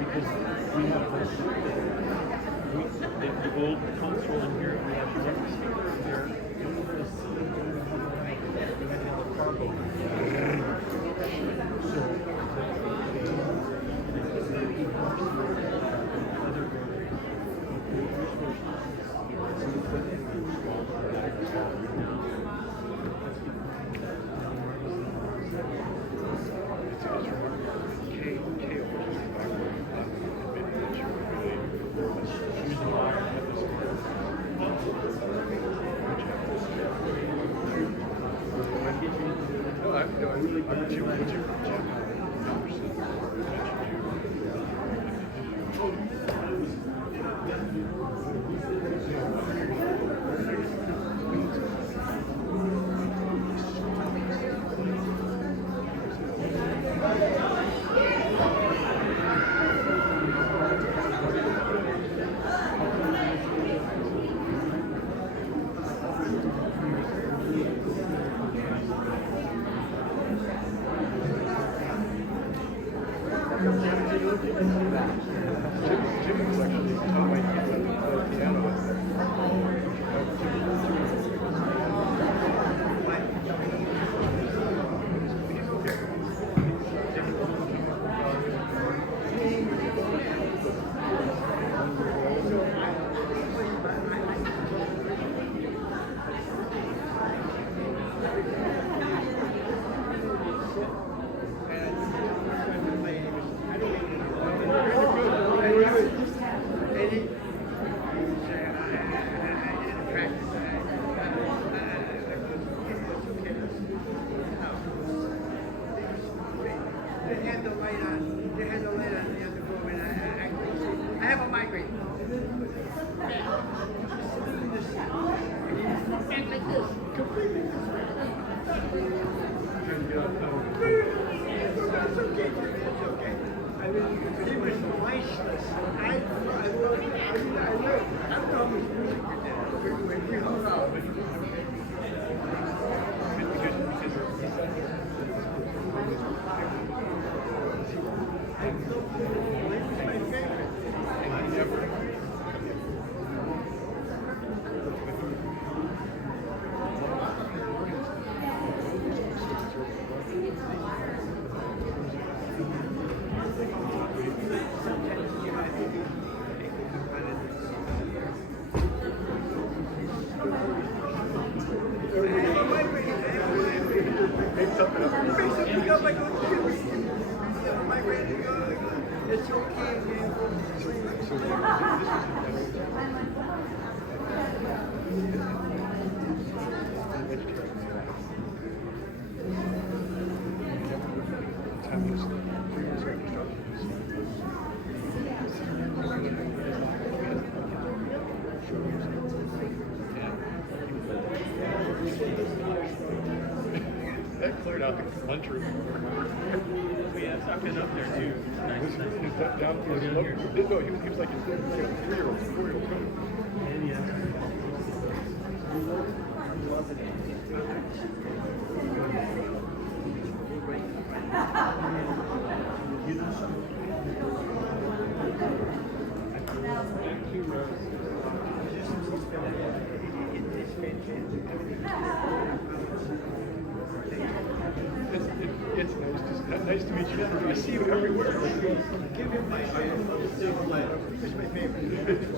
Because we have the old console in here, we have the speaker in here, we have the cargo. So, Jimmy was actually taught my piano. I have a migraine. And like this, completely this way. That's okay, it's okay. I mean, he was voiceless. I thought was music with that. When we hung out. It's okay, man. That cleared out the lunchroom. Yeah, I've been up there too. Is that down to his low? No, he was like a 3-year-old, 4-year-old. It's nice to meet you. I see you everywhere. Give him my It's my favorite.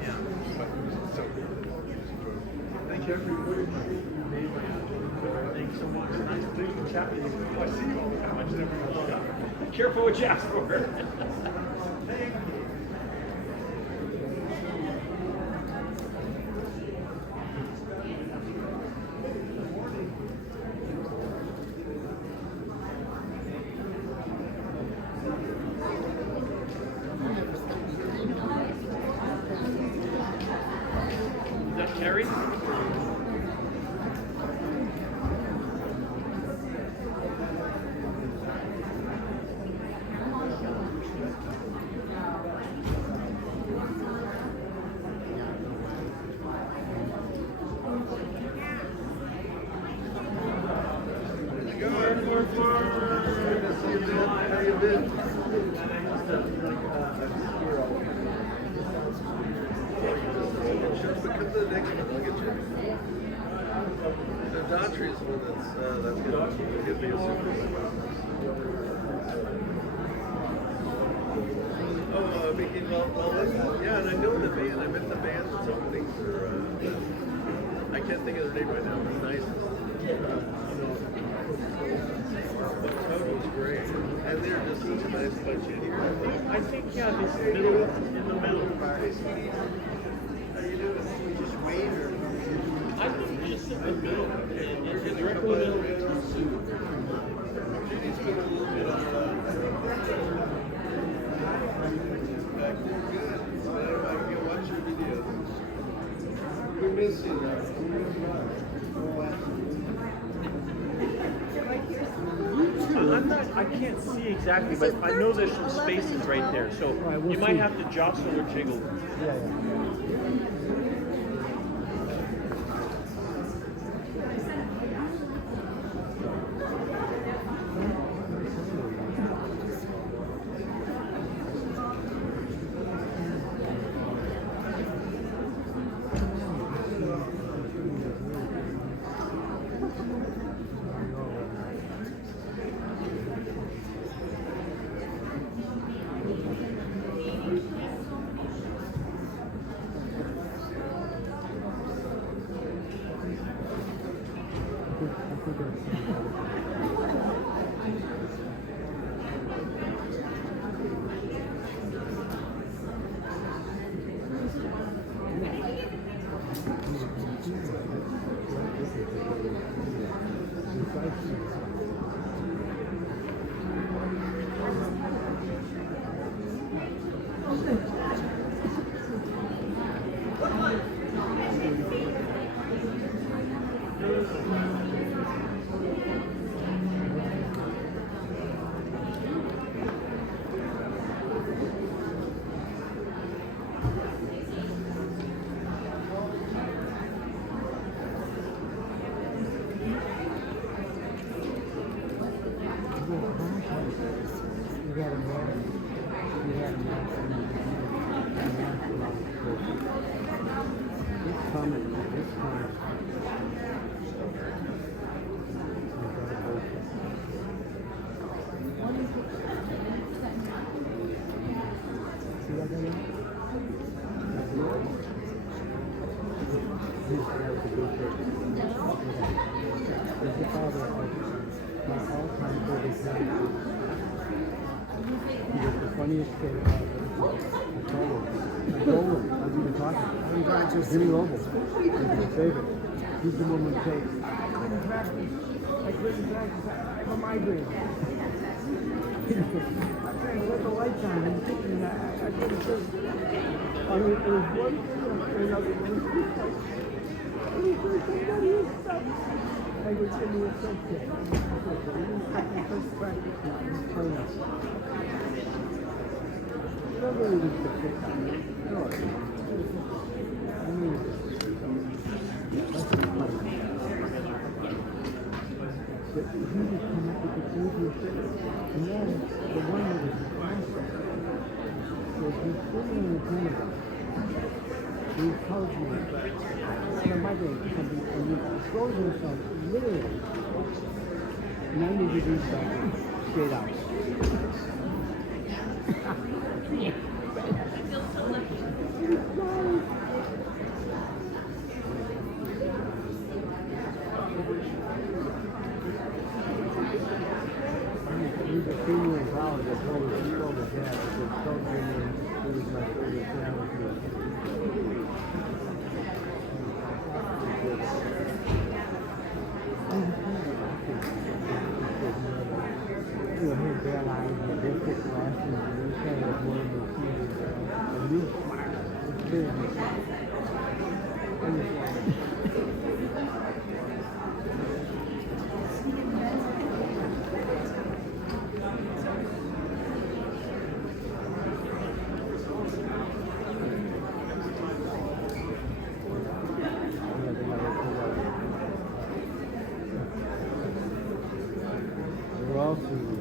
Yeah. Thank you. Thanks so much. Nice to chat with you. I see you all the time. I just never careful what you ask for. Thank you. Is that Carrie? Daughtry is one that's going to give me a super. Oh, Mickey, well, yeah, and I know the band. I met the band that's opening for. I can't think of their name right now. But nice. But Toto's great, and they're just such a nice bunch in here. I think, yeah, this middle, in the middle. How you doing? Just wait or? I think just in the middle, in directly middle. Judy's been a little bit on back there. Good. I can watch your videos. We miss you though. I can't see exactly, but I know there's some spaces right there, so you might have to jostle or jiggle. Jimmy Robles. You can save it. He's the one who takes. I couldn't practice. I have a migraine. I'm trying to set the lights on and thinking that I couldn't think. I mean, it was one thing after another. It was just like, somebody is stuck. I would send me a subject. First practice now. He's playing us. Never really took it. No. But he would come up with the craziest thing. And then the one that was responsible was he's sitting on the table. He tells me, I have a migraine or something, and he throws himself literally 90 degrees back straight out. He's a senior in college. I told him, he told his dad, I said, tell Jimmy he was my favorite piano teacher. You know, his dad, I was in the district last year, and he kind of one of the seniors. And he was smart. He was very smart. And it's like, we're all seniors.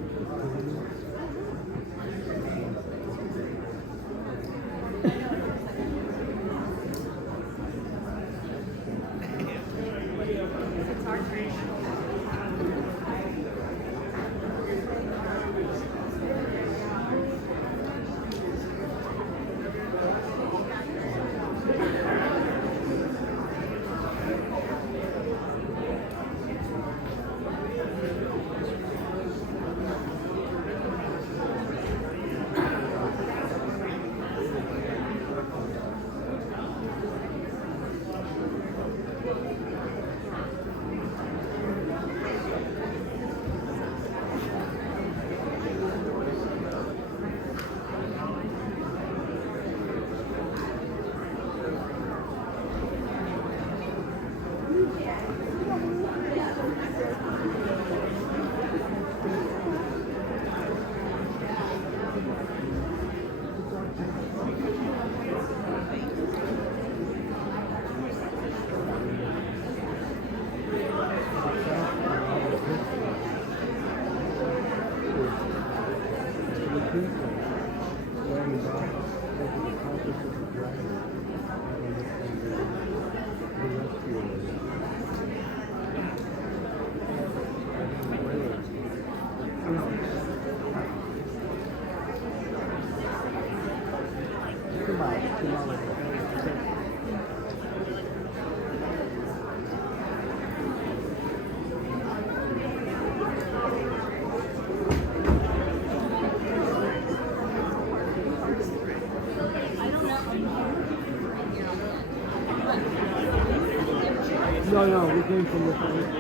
No, we came from the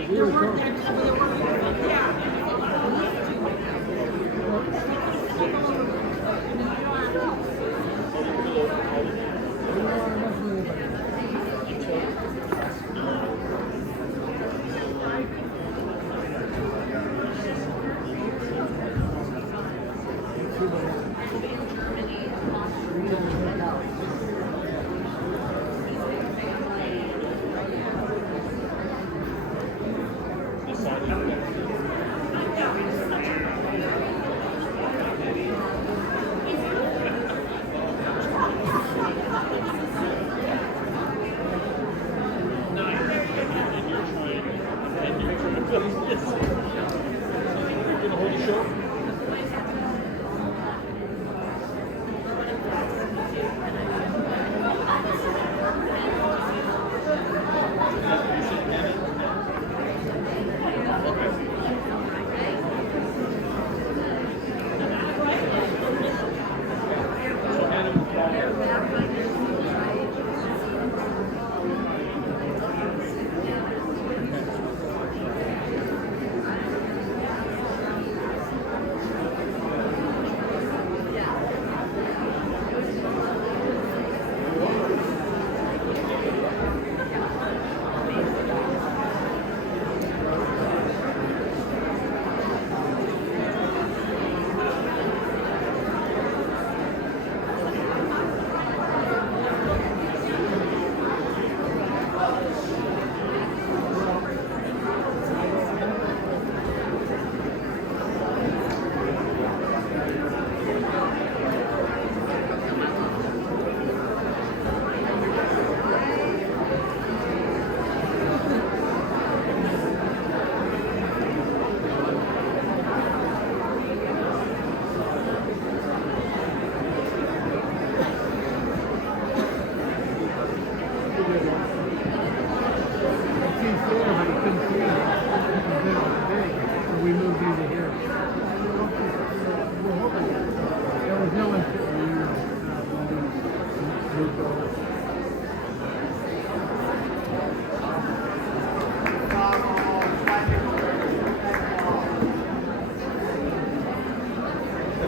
we were talking.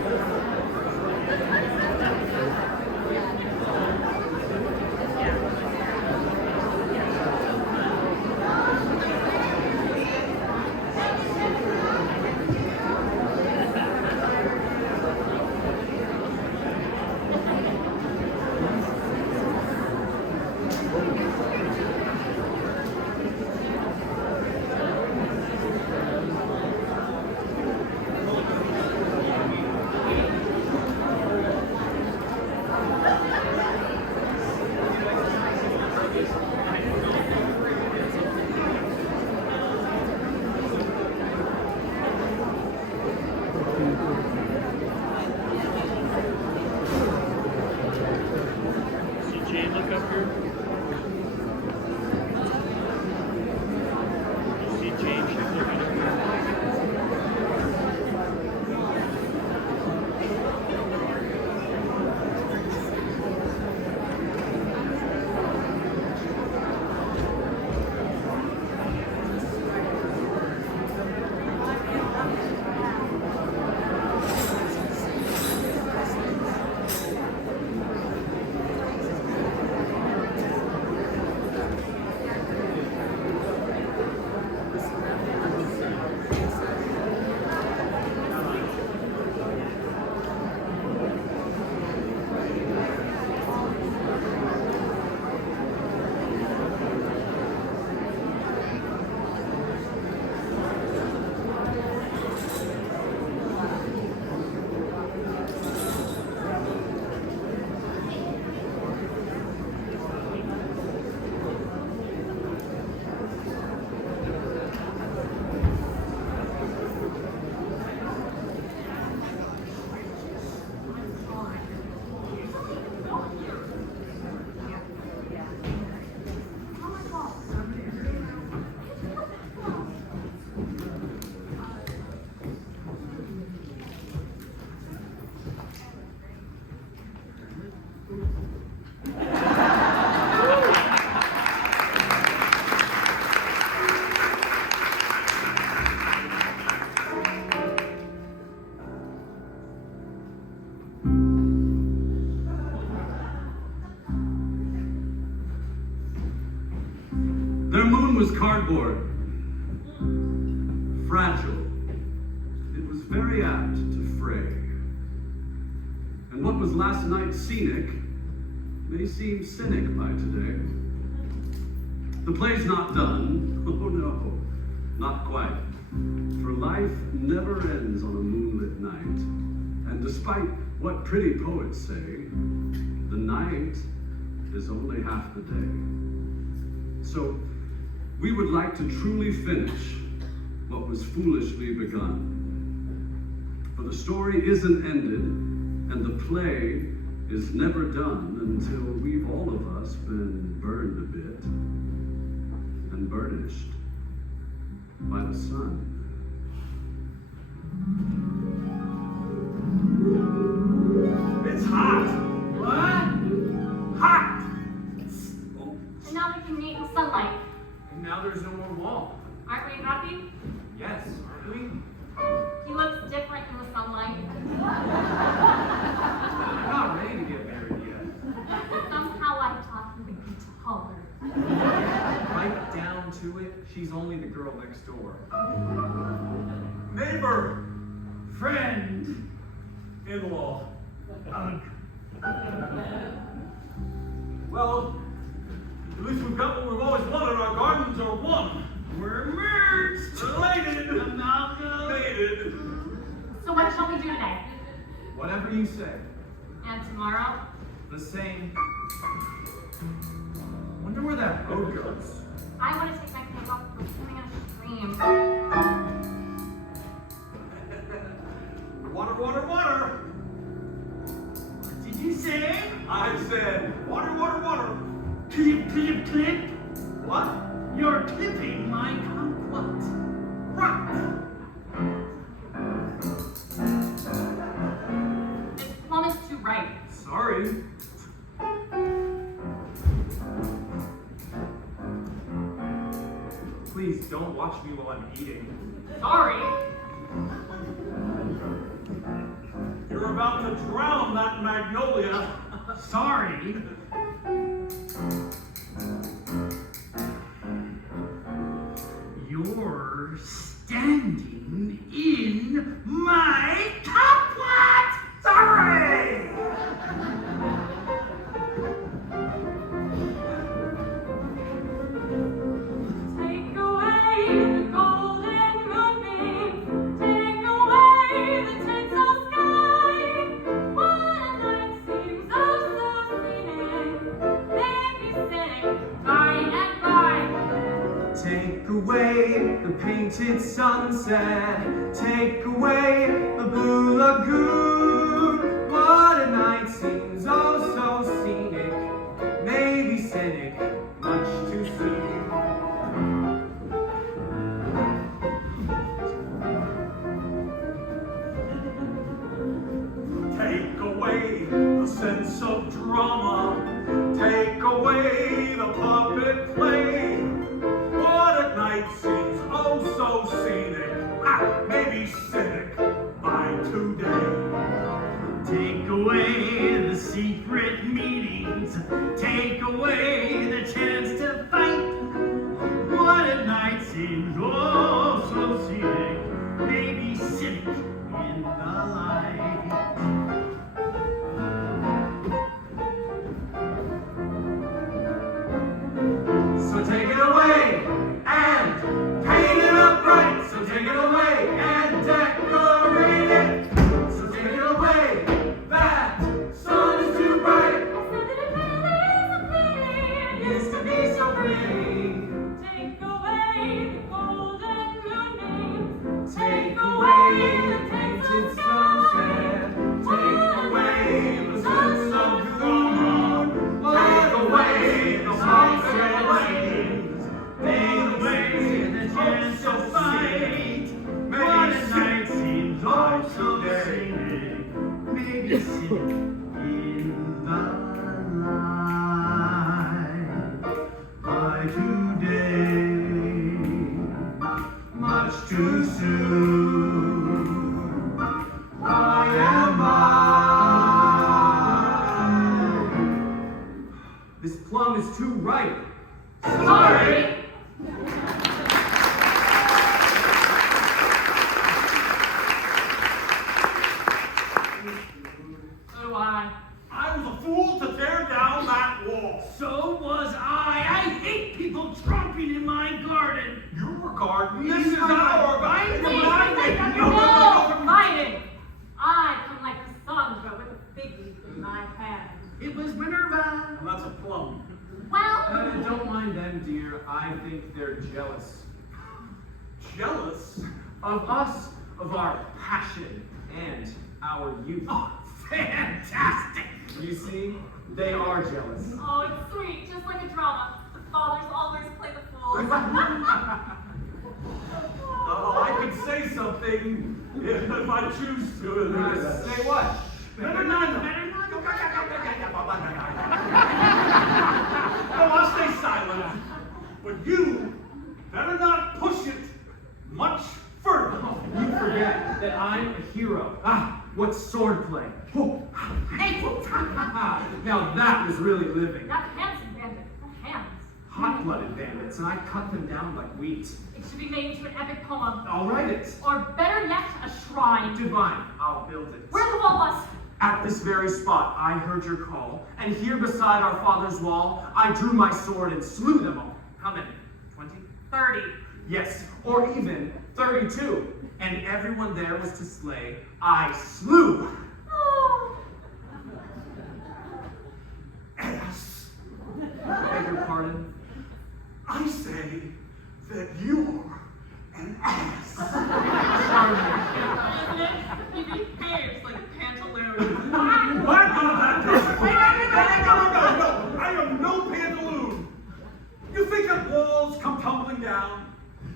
See Jane look up here? See Jane, she's looking up here. Their moon was cardboard, fragile. It was very apt to fray. And what was last night scenic may seem cynic by today. The play's not done. Oh no, not quite. For life never ends on a moonlit night. And despite what pretty poets say, the night is only half the day. So, we would like to truly finish what was foolishly begun. For the story isn't ended, and the play is never done until we've all of us been burned a bit and burnished by the sun. It's hot. What? Hot. And now we can meet in sunlight. And now there's no more wall. Aren't we happy? Yes, aren't we? He looks different in the sunlight. I'm not ready to get married yet. Somehow I thought he would be taller. Right down to it, she's only the girl next door. Neighbor. Friend. In-law. Ugh. Well, at least we've got what we've always wanted. Our gardens are one. We're merged. Related. Amalgamated. So what shall we do today? Whatever you say. And tomorrow? The same. Wonder where that road goes. I want to take my clothes off and go swimming in a stream. Water, water, water. What did you say? I said water, water, water. Clip, clip, clip. What? You're clipping my kumquat. Right. This plum is too ripe. Sorry. Please don't watch me while I'm eating. Sorry. You're We're about to drown that magnolia. Sorry. You're standing in my kumquat! Sorry! Take away the golden moonbeams, take away the tinsel sky. What a night seems oh so scenic, make me cynic by and by. Take away the painted sunset. Take away the blue lagoon. What a night seems oh so scenic. Maybe cynic, much too soon. Take away the sense of drama. Take away the puppet play. What a night seems oh so scenic. Maybe cynic by today. Take away the secret meetings. Take away the chance to fight. What a night seems oh so scenic. Maybe cynic in the light. So take it away and paint it up right. So take it away and decorate it. So take it away. That sun is too bright. I said that it really is a pity. It used to be so pretty. Take away the golden moonbeams, Take away the painted sunset. Take away the sense of moon. Take away the sunset wings. Take away the chance to fight. What a night seems oh so scenic. Maybe cynic in the light. By today, much too soon. Why am I? This plum is too ripe. sorry. So do I. I was a fool to tear down that wall. So was I. I hate people tromping in my garden. Your garden. This is our garden. Please, No. no, fighting. I come like the sun, but with a fig leaf in my hand. It was Minerva. And that's a plum. Well, Don't mind them, dear. I think they're jealous Jealous? of us, of our passion and our youth. Oh, fantastic. You see, they are jealous. oh, it's sweet, just like a drama. The fathers always play the fool. Oh, I could say something if I choose to. Say what? Better not. No, I'll stay silent. But you better not push it much further. You forget that I'm a hero. What swordplay? Now that was really living. Not handsome bandit, the hands. Hot-blooded bandits, and I cut them down like wheat. It should be made into an epic poem. I'll write it. Or better yet, a shrine. Divine, I'll build it. Where the wall was. At this very spot, I heard your call, and here beside our father's wall, I drew my sword and slew them all. How many? 20? 30. Yes, or even 32. And everyone there was to slay, I slew. Oh. Ass. Beg your pardon? I say that you're an ass. Isn't it? He behaves like a pantaloon. What? No. I am no pantaloon. You think that walls come tumbling down?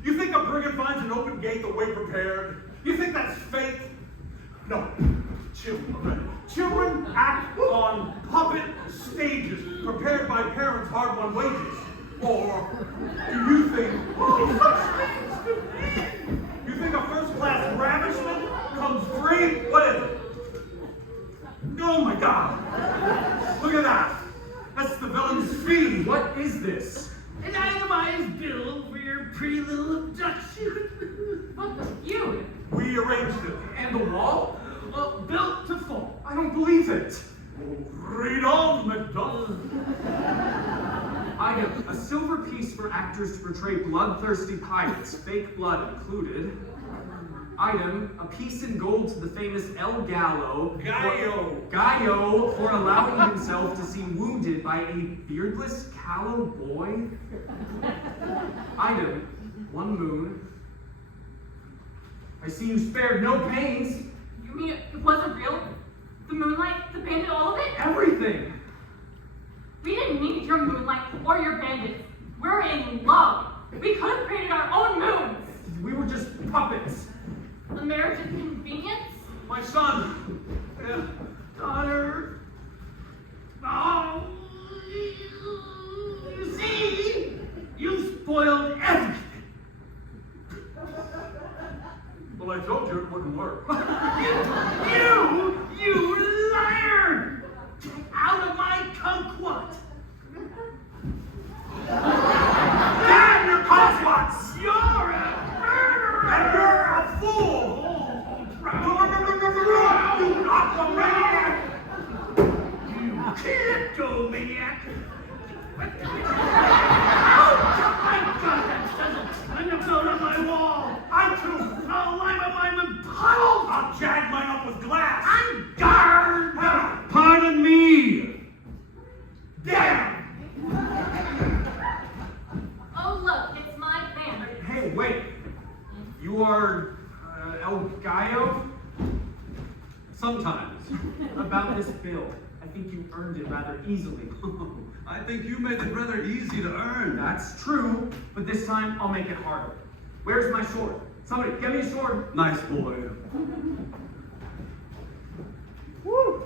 You think a brigand finds an open gate the way prepared? You think that's fate? No. Children act on puppet stages prepared by parents' hard-won wages. Or do you think you think a first-class ravishment comes free? What is it? my God! Look at that! That's the villain's fee! What is this? An itemized bill for your pretty little abduction. What's the feud? We arranged it. And the wall? Built to fall. I don't believe it. Read on, Macduff. Item, a silver piece for actors to portray bloodthirsty pirates, fake blood included. Item, a piece in gold to the famous El Gallo. Gallo for allowing himself to seem wounded by a beardless, callow boy. Item, 1 moon. I see you spared no pains. You mean it wasn't real? The moonlight, the bandit, all of it? Everything. We didn't need your moonlight or your bandits. We're in love. We could have created our own moons. We were just puppets. A marriage of convenience? My son. Daughter. Oh, you see? You spoiled everything. Well, I told you it wouldn't work. You liar! Get out of my kumquat! Damn your kumquats! You're a murderer! And you're a fool! You kleptomaniac! You kleptomaniac! Oh my God, that doesn't end up out on my wall! I too! I'm a puddle! I'll jag mine up with glass! I'm darned! Pardon me! Damn! Oh, look, it's my band. Hey, wait. You are El Gallo? Sometimes. About this bill, I think you earned it rather easily. I think you made it rather easy to earn. That's true, but this time I'll make it harder. Where's my sword? Somebody, get me a sword. Nice boy. Woo!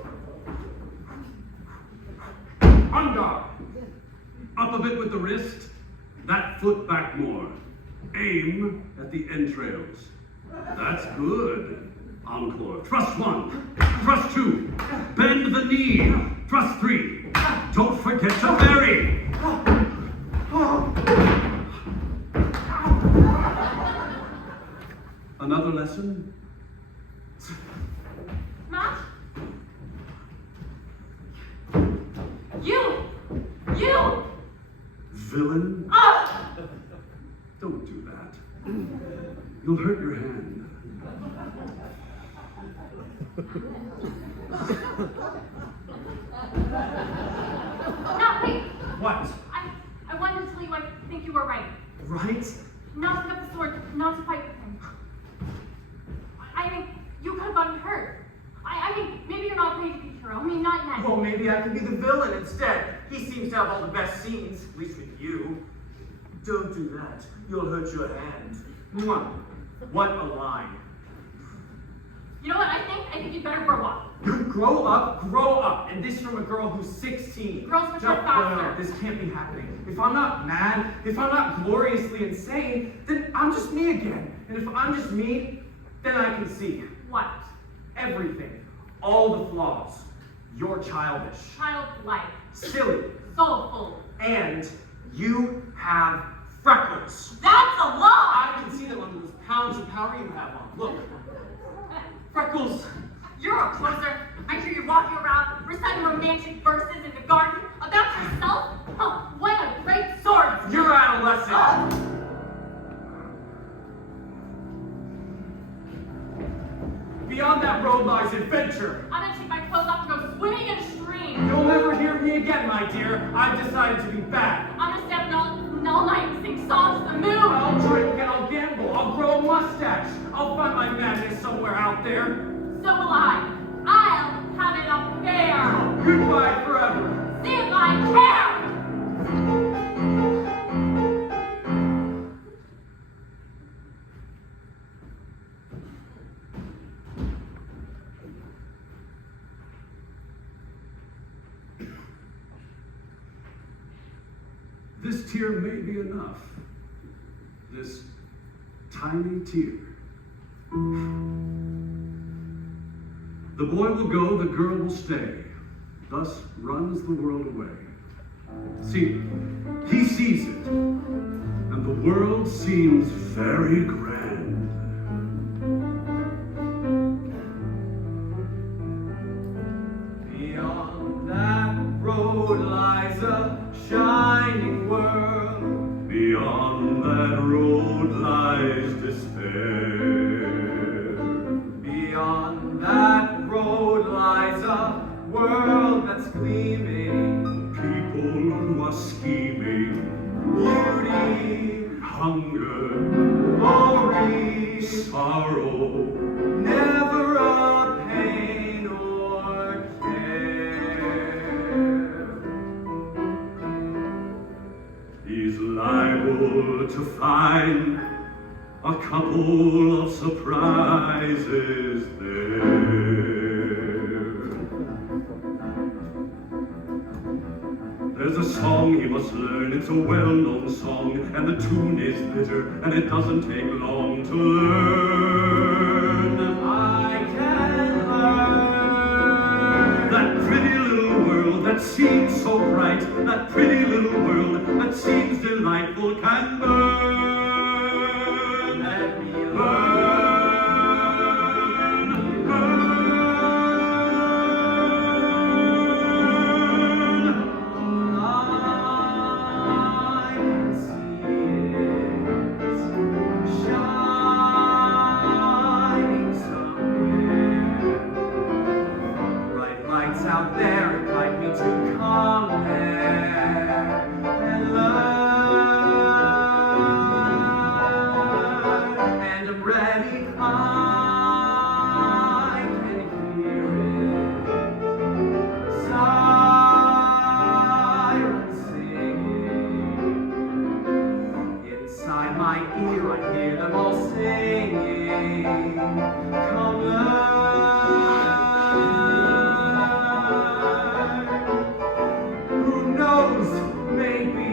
On guard. Up a bit with the wrist. That foot back more. Aim at the entrails. That's good. Encore. Thrust 1. Thrust 2. Bend the knee. Thrust 3. Don't forget to bury. Another lesson? Matt? You! Villain? Ah! Don't do that. You'll hurt your hand. No, wait. What? I wanted to tell you I think you were right. Right? Not to pick up the sword, not to fight with him. I mean, you could have gotten hurt. I mean, maybe you're not ready to be a hero. I mean, not yet. Well, maybe I can be the villain instead. He seems to have all the best scenes, at least with you. Don't do that. You'll hurt your hand. Mwah. What a line. You know what I think? I think you'd better grow up. Grow up. And this from a girl who's 16. Girls mature No, faster. this can't be happening. If I'm not mad, if I'm not gloriously insane, then I'm just me again. And if I'm just me, then I can see What? everything, all the flaws. You're childish, Childlike. silly, Soulful. and you have freckles. That's a lie! I can see them under those pounds of powder you have on. Look, freckles. You're a closer. I hear you walking around reciting romantic verses in the garden about yourself. Huh, what a great sword! You're adolescent. Beyond that road lies adventure. I'm gonna take my clothes off and go swimming in a stream. You'll never hear me again, my dear. I've decided to be back. I'm gonna stay up all night and sing songs to the moon. I'll drink and I'll gamble. I'll grow a mustache. I'll find my madness somewhere out there. So will I. I'll have it up there. Goodbye forever. See if I care. This tear may be enough. This tiny tear. The boy will go, the girl will stay. thus runs the world away. See, he sees it, and the world seems very grand. Beyond that road lies a shining world. Beyond that road lies despair. Beyond that road lies a world that's gleaming. People who are scheming, Beauty, hunger, glory, sorrow, never a pain or care. he's liable to find a couple of surprises there. There's a song he must learn, it's a well-known song, and the tune is bitter, and it doesn't take long to learn. I can learn That pretty little world that seems so bright, that pretty little world that seems delightful can burn. Let me Burn, burn. I can see it shining somewhere. Bright lights out there invite me to come there and learn. And I'm ready. I can hear it. Sirens singing. Inside my ear I hear them all singing. Come learn. Who knows, maybe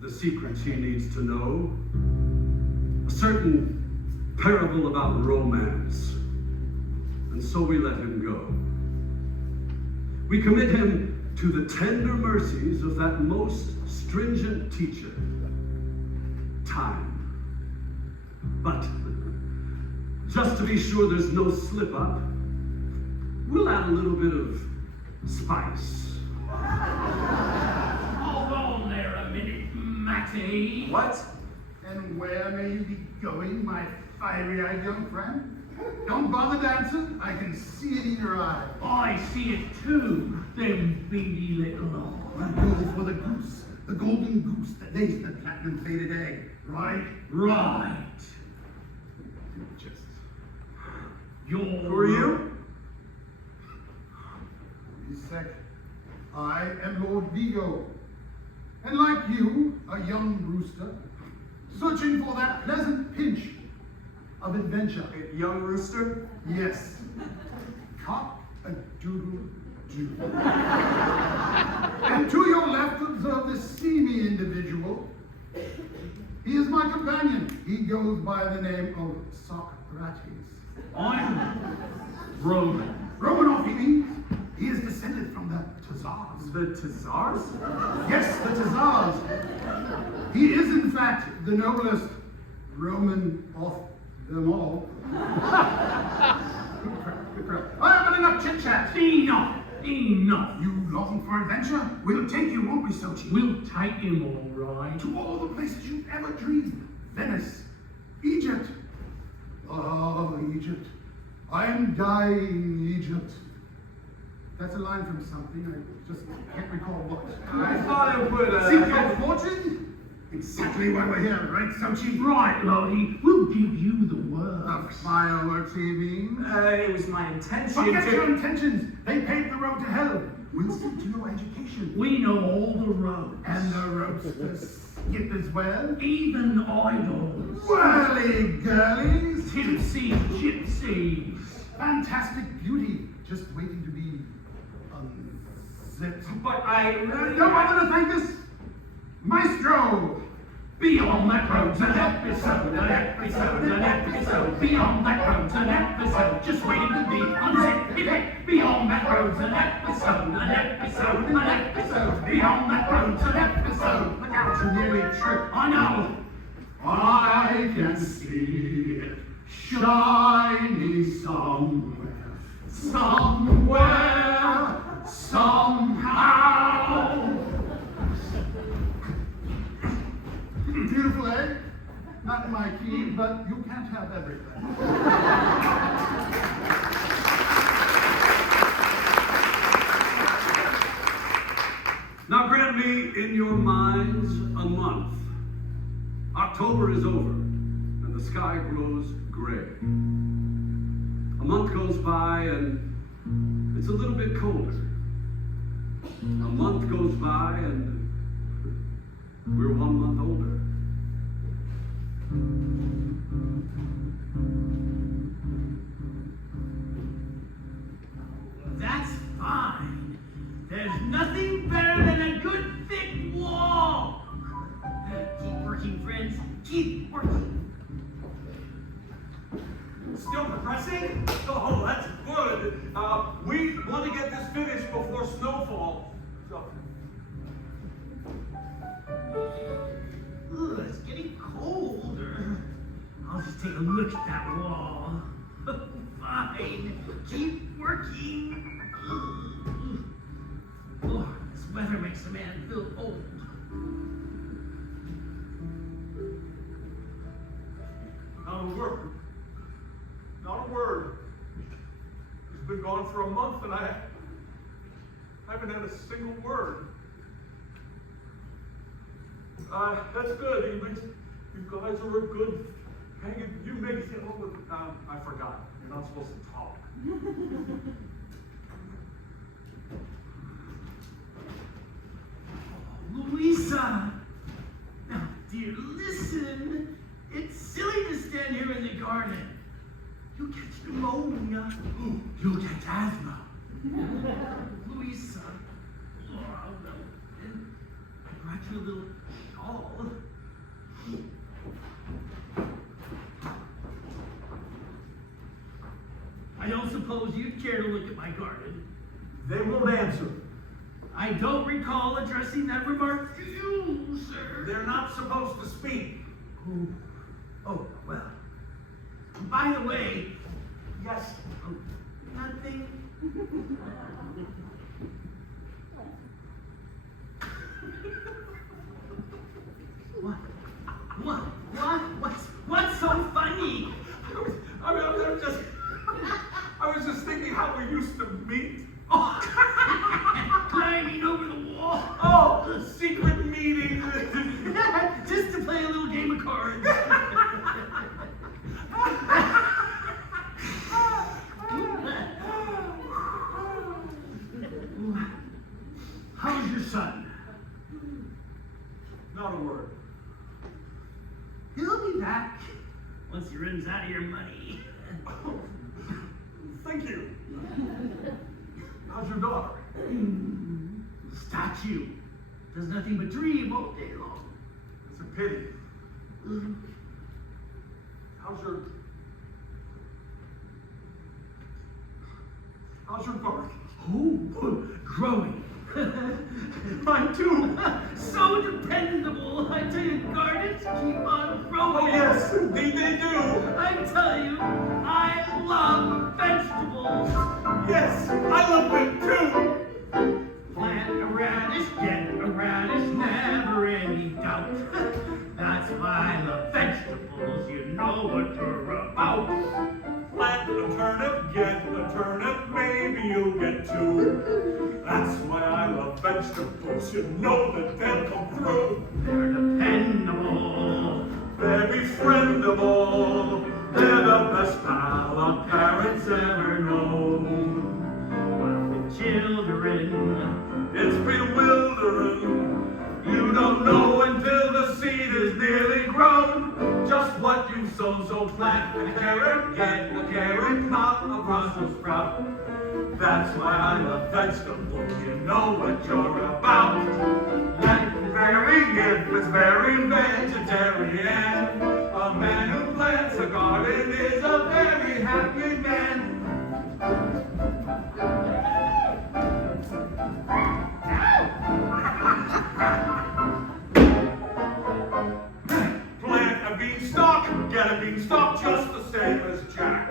the secrets he needs to know. A certain parable about romance. And so we let him go. We commit him to the tender mercies of that most stringent teacher, time. But just to be sure there's no slip up, we'll add a little bit of spice. Hold on there a minute, Matty. What? And where may you be going, my fiery-eyed young friend? Don't bother dancing. I can see it in your eye. I see it too, them beady little eyes. Go for the goose, the golden goose that lays the platinum faded egg, right? Right. Just. Who are you? Isaac, I am Lord Vigo, and like you, a young rooster, searching for that pleasant pinch of adventure. Young rooster? Yes, cock-a-doodle-doo. And to your left, observe this seamy individual. He is my companion. He goes by the name of Socrates. I'm Roman. Romanoff, he means. He is descended from the Tazars. The Tazars? Yes, the Tazars. He is, in fact, the noblest Roman of them all. Good crap. I have enough chit-chat. Enough. You long for adventure? We'll take you, won't we, Sochi? We'll take him all right. To all the places you've ever dreamed. Venice, Egypt. Oh, Egypt. I'm dying, Egypt. That's a line from something. I just can't recall what. I thought it would, Seek your fortune? Exactly why we're here, right, Sochi? Right, Lottie. We'll give you the word. The fireworks, you mean? It was my intention Forget to... your intentions. They paved the road to hell. We'll see to your education. We know all the roads. And the ropes to skip as well. Even idols. Whirly girlies. Tipsy gypsies. Fantastic beauty. Just waiting to be unzipped. But I really... Don't bother to thank us. Maestro. Beyond that road's an episode, Beyond that road's an episode, just waiting to be unzipped. Beyond that road's an episode, Beyond that road's an episode. Look out, you nearly tripped. I know. I can see it shining somewhere, somehow. Beautiful, eh? Not in my key, but you can't have everything. Now grant me in your minds a month. October is over, and the sky grows gray. A month goes by, and it's a little bit colder. A month goes by, and we're 1 month older. That's fine. There's nothing better than a good thick wall. Keep working, friends. Keep working. Still progressing? Oh, that's good. We want to get this finished before snowfall. So. Ugh, it's getting colder. I'll just take a look at that wall. Fine. Keep working. Oh, this weather makes a man feel old. Not a word. Not a word. He's been gone for a month and I haven't had a single word. That's good. You guys are a good. Hey, you make it. I forgot. You're not supposed to talk. Louisa! Now, dear, listen. It's silly to stand here in the garden. You'll catch pneumonia. You'll catch asthma. Louisa. Oh, no. And I brought you a little shawl. care to look at my garden? They won't answer. I don't recall addressing that remark to you, sir. They're not supposed to speak. Oh, well. By the way, Yes. nothing. What's so funny? I was just thinking how we used to meet. Oh, climbing over the wall. Oh, the secret meeting. Just to play a little game of cards. How's your son? Not a word. He'll be back once he runs out of your money. Thank you. How's your daughter? Statue. Does nothing but dream all day long. It's a pity. How's your garden? Oh, growing. Mine too. So dependable. I tell you, gardens keep on growing. Oh yes, indeed they do. I tell you, I love vegetables. Yes, I love them too. Plant a radish, get a radish, never any doubt. That's why I love vegetables. You know what you're about. Plant a turnip, get a turnip, maybe you'll get two. That's why I love vegetables. You know that they'll come through. They're dependable. Very friendable. They're the best pal our parents ever known. Well, the children, It's bewildering. You don't know until the seed is nearly grown. Just what you've sown, so plant a carrot, get a carrot, not a Brussels sprout. That's why I love vegetables, you know what you're about. Like very if it's very vegetarian. A man who plants a garden is a very happy man. Plant a beanstalk, get a beanstalk just the same as Jack.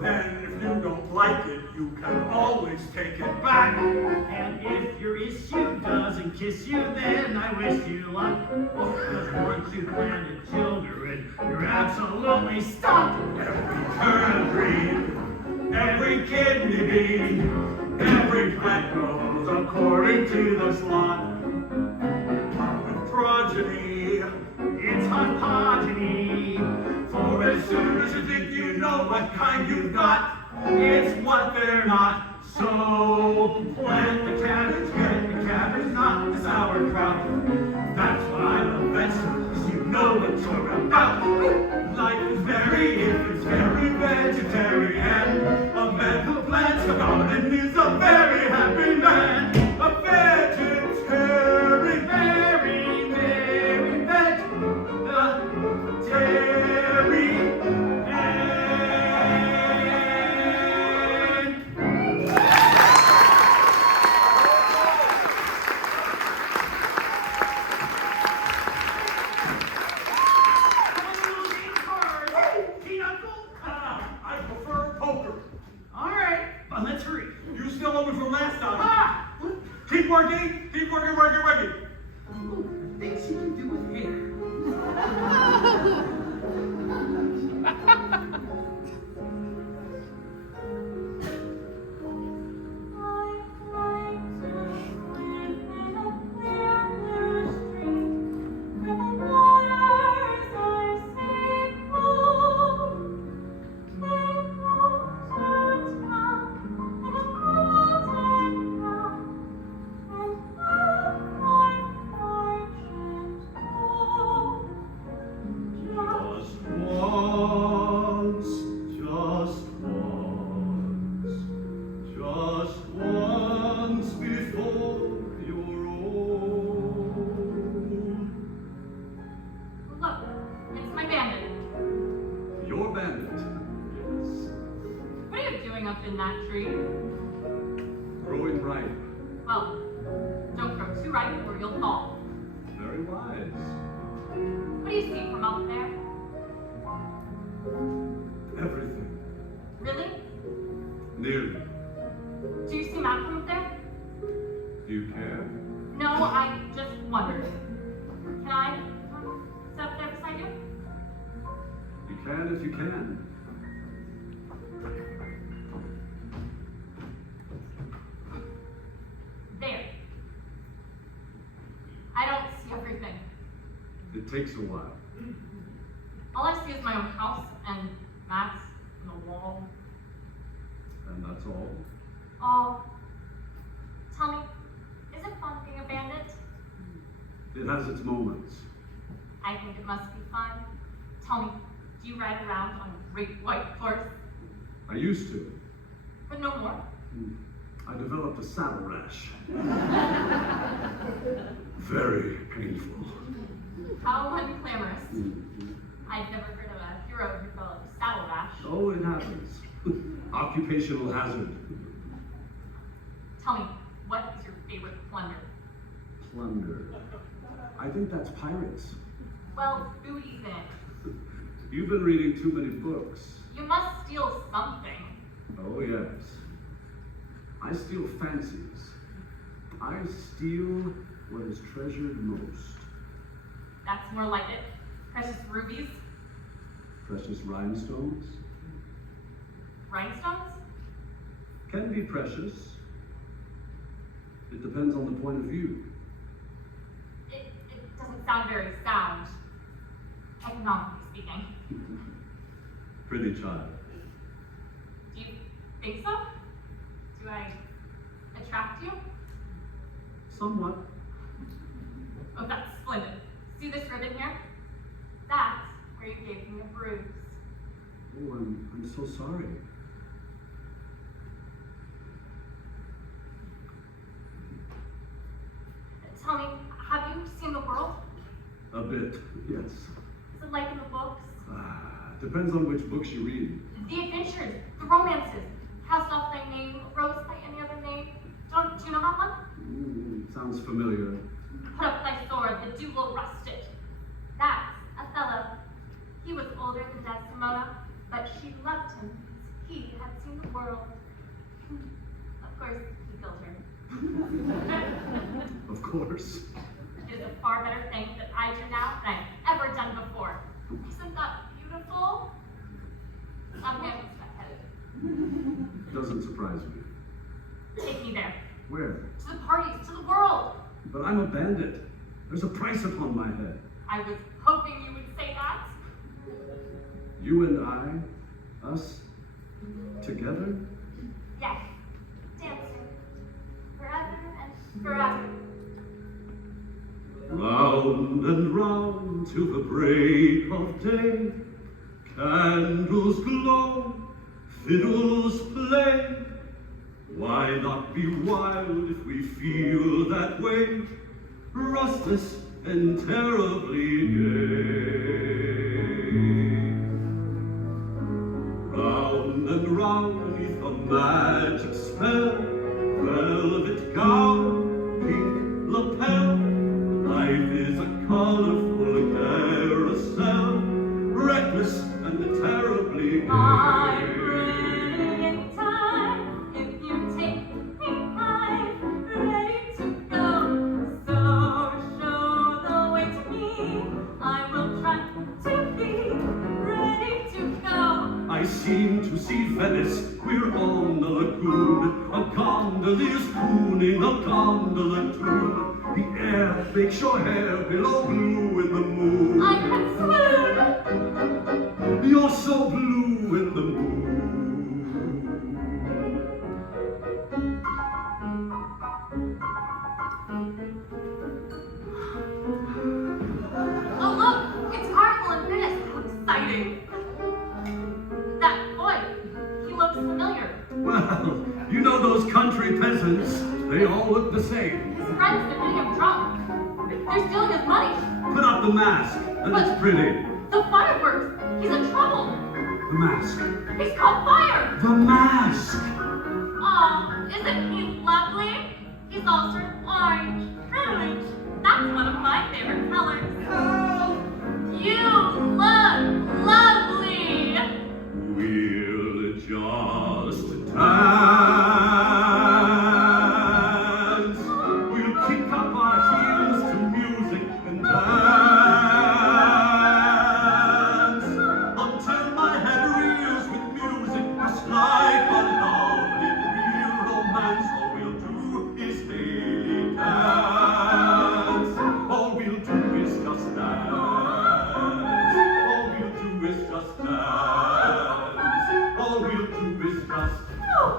Then if you don't like it, you can always take it back. and if your issue doesn't kiss you, then I wish you luck. Because once you planted children, you're absolutely stuck. Every turnip green, every kidney bean, every plant grows according to the slot. Progeny, It's ontogeny. for as soon as you think you know what kind you've got, it's what they're not. So plant the cabbage, get the cabbage, not the sauerkraut. That's why I love vegetables, you know what you're about. Life is very, if it's very vegetarian. A man who plants a garden is a very happy man. A vegetarian, Very, very vegetarian. I prefer poker. in that tree? Growing ripe. Well, don't grow too ripe or you'll fall. Very wise. What do you see from up there? Everything. Really? Nearly. Do you see Matt from up there? Do you care? No, I just wondered. Can I sit up there beside you? You can if you can. There. I don't see everything. It takes a while. All I see is my own house and Matt's and the wall. And that's all. Oh, tell me, is it fun being a bandit? It has its moments. I think it must be fun. Tell me, do you ride around on a great white horse? I used to. But no more. I developed a saddle rash. Very painful. How unglamorous. I've never heard of a hero who developed a saddle rash. Oh, it happens. Occupational hazard. Tell me, what is your favorite plunder? Plunder. I think that's pirates. Well, booty then. You've been reading too many books. You must steal something. Oh, yes. I steal fancies. I steal what is treasured most. That's more like it. Precious rubies, Precious rhinestones rhinestones. can be precious. It depends on the point of view. It doesn't sound very sound, economically speaking. Pretty child. Do you think so? Do I attract you? Somewhat. Oh, that's splendid. See this ribbon here? That's where you gave me a bruise. Oh, I'm so sorry. Tell me, have you seen the world? A bit, yes. Is it like in the books? Depends on which books you read. The adventures, the romances. Cast off thy name, rose by any other name. Do you know that one? Sounds familiar. Put up thy sword, the dew will rust it. That's Othello. He was older than Desdemona, but she loved him because he had seen the world. Of course, he killed her. Of course. It is a far better thing that I do now than I've ever done before. Isn't that beautiful? I'm Hamlet's headed. Doesn't surprise me. Take me there. Where? To the parties, to the world. But I'm a bandit. There's a price upon my head. I was hoping you would say that. You and I, us, together? Yes, dancing. Forever and forever. Round and round till the break of day. Candles glow, fiddles play. Why not be wild if we feel that way? Restless and terribly gay. Round and round beneath a magic spell. Velvet gown, pink lapel. Life is a colorful carousel. Reckless and terribly gay. I'm ready in time. If you take me, I'm ready to go. So show the way to me. I will try to be ready to go. I seem to see Venice, we're on the lagoon. A gondola is crooning a gondola tune. The air makes your hair below blue in the moon. I can swoon. You're so blue in the moon. Oh look, it's Carnival in Venice. How exciting. That boy, he looks familiar. Well, you know those country peasants. They all look the same. His friends have made him drunk. They're stealing his money. Put up the mask, and it's pretty. The fireworks, he's in trouble. The mask. He's caught fire! The mask! Oh, isn't he lovely? He's all sort of orange, fruit. That's one of my favorite colors. You look lovely! We'll just dance. We'll kick up our heels to music and dance until my head reels with music, just like a lovely real romance. All we'll do is daily dance. All we'll do is just dance. All we'll do is just dance. All we'll do is just. Oh,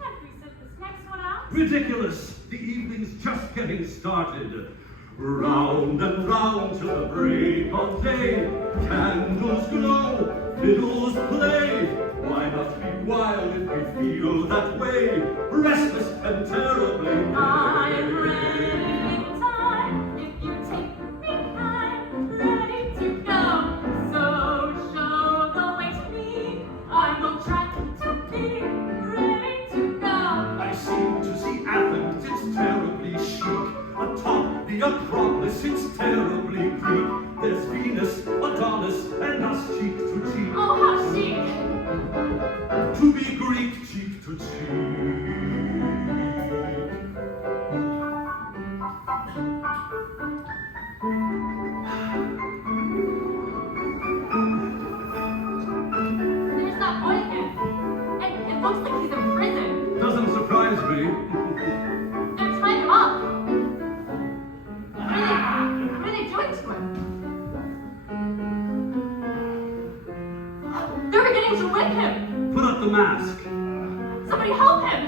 can't we sit this next one out? Ridiculous! The evening's just getting started. Round and round till the break of day. Candles glow, fiddles play. Why not be wild if we feel that way? Restless and terribly gay. I'm ready anytime if you take me high, ready to go. So show the way to me. I will try to be ready to go. I seem to see Athens, it's terribly chic. Atop the Acropolis, it's terribly Greek. There's Venus, Adonis, and us cheek to cheek. Oh, how chic! To be Greek cheek to cheek. There's that boy again, and it looks like he's in prison. Doesn't surprise me. They're tying him up. What are they doing to him? They're beginning to whip him. Put up the mask. Somebody help him.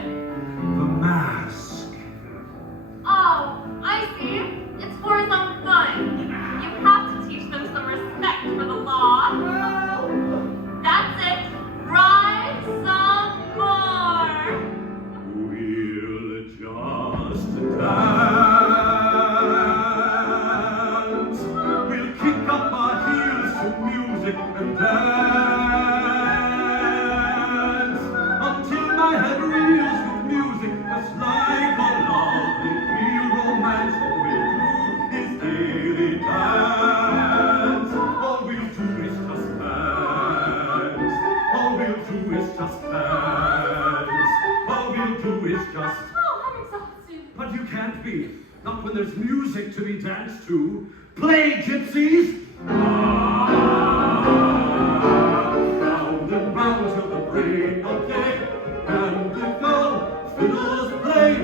The mask. Oh, I see. It's for his own good. You have to teach them some respect for the law. That's it. Ride some more. We'll just dance. We'll kick up our heels to music and dance until my head reels with music, just like a lovely real romance. All we'll do is daily dance. All we'll do is just dance. All we'll do is just dance. All we'll do is just. Oh, I'm exhausted. But you can't be. Not when there's music to be danced to. Play, gypsies! Round and round till the break of day. And the go, fiddles play.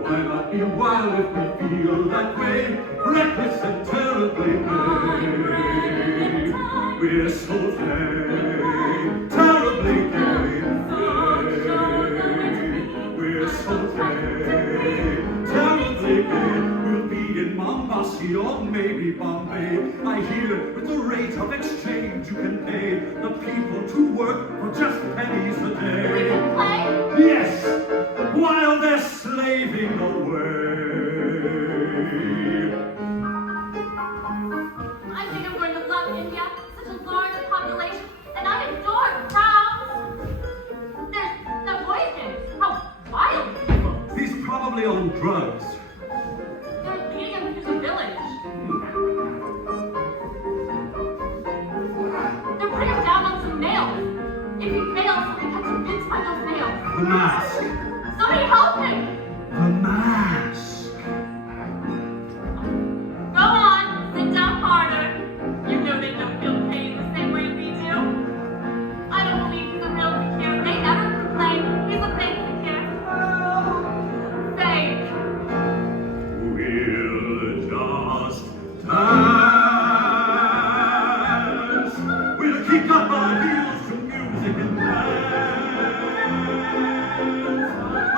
Why not be wild if we feel that way? Reckless and terribly gay. We're so gay, terribly gay. We're so gay, terribly gay. We'll be in Mombasa or maybe Bombay. I hear with the rate of exchange you can pay the people to work for just pennies a We day. can play. Yes, while they're slaving away. I think I'm going to love India. Such a large population, and I adore crowds. There's that boy again. How wild he looks. He's probably on drugs. They're leading him through the village. They're putting him down on some nails. If he fails, he'll get convinced by those nails. The mask. Somebody help him! The mask. Go on, sit down harder. You know they don't feel pain the same way we do. I don't believe he's a real fakir. They never complain. He's a fake fakir. Fake. We'll just dance. We'll kick up our heels to music and dance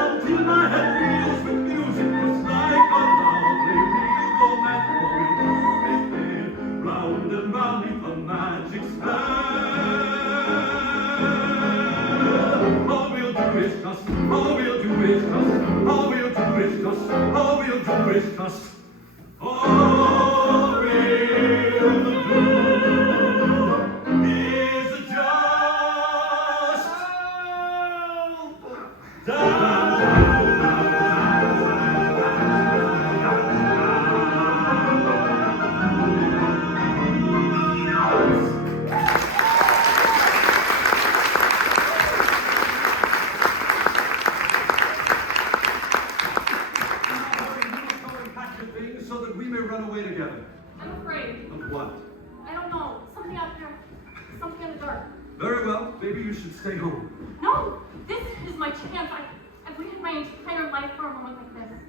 until my head reels with music, just like a lovely real romance. What we'll do is sail round and round in the magic spell. All we'll do is just, all we'll do is just, all we'll do is just, all we'll do is just. All we'll do is just What? I don't know. Something out there. Something in the dark. Very well, maybe you should stay home. No! This is my chance. I've waited my entire life for a moment like this.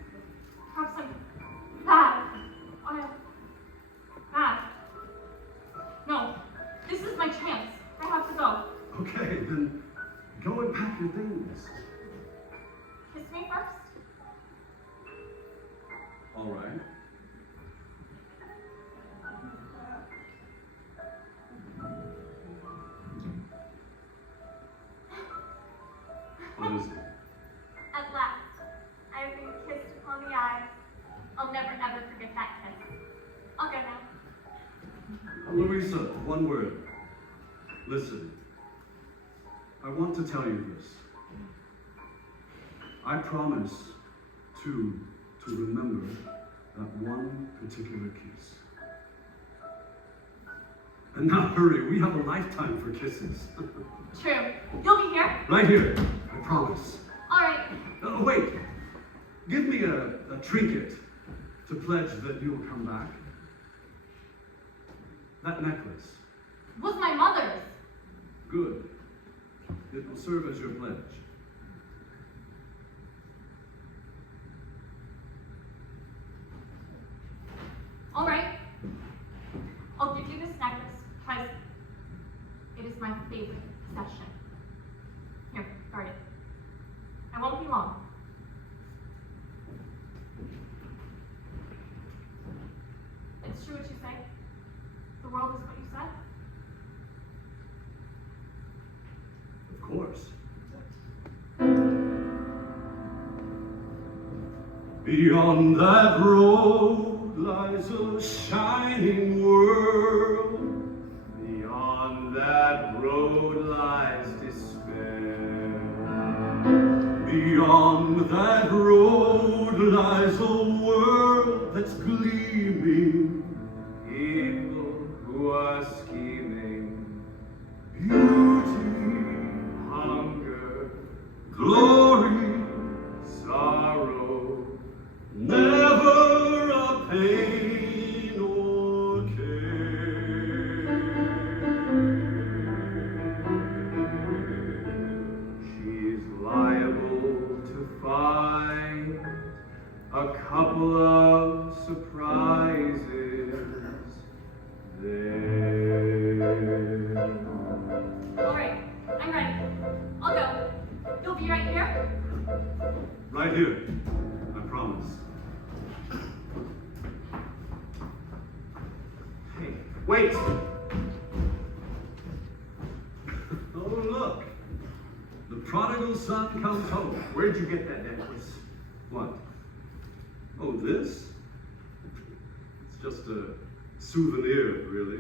Perhaps I'm bad. I'm bad. No. This is my chance. I have to go. Okay, then go and pack your things. Kiss me first. All right. What is it? At last, I have been kissed upon the eyes. I'll never ever forget that kiss. I'll go now. Louisa, one word. Listen. I want to tell you this. I promise to remember that one particular kiss. And now hurry, we have a lifetime for kisses. True. You'll be here? Right here, I promise. All right. Wait, give me a trinket to pledge that you'll come back. That necklace. Was my mother's. Good. It will serve as your pledge. All right. I'll give you this necklace because it is my favorite possession. Here, guard it. I won't be long. It's true what you say. The world is what you said. Of course. Beyond that road lies a shining world. Beyond that road lies despair. Beyond that road lies a world that's gleaming. People who are scheming. Beauty, Hunger, glory, sorrow, never a pain or care. she's liable to find a couple of surprises there. All right. I'm ready. I'll go. You'll be right here? Right here, I promise. Hey, wait! Oh, look. The prodigal son comes home. Where'd you get that necklace? What? Oh, this? It's just a souvenir, really.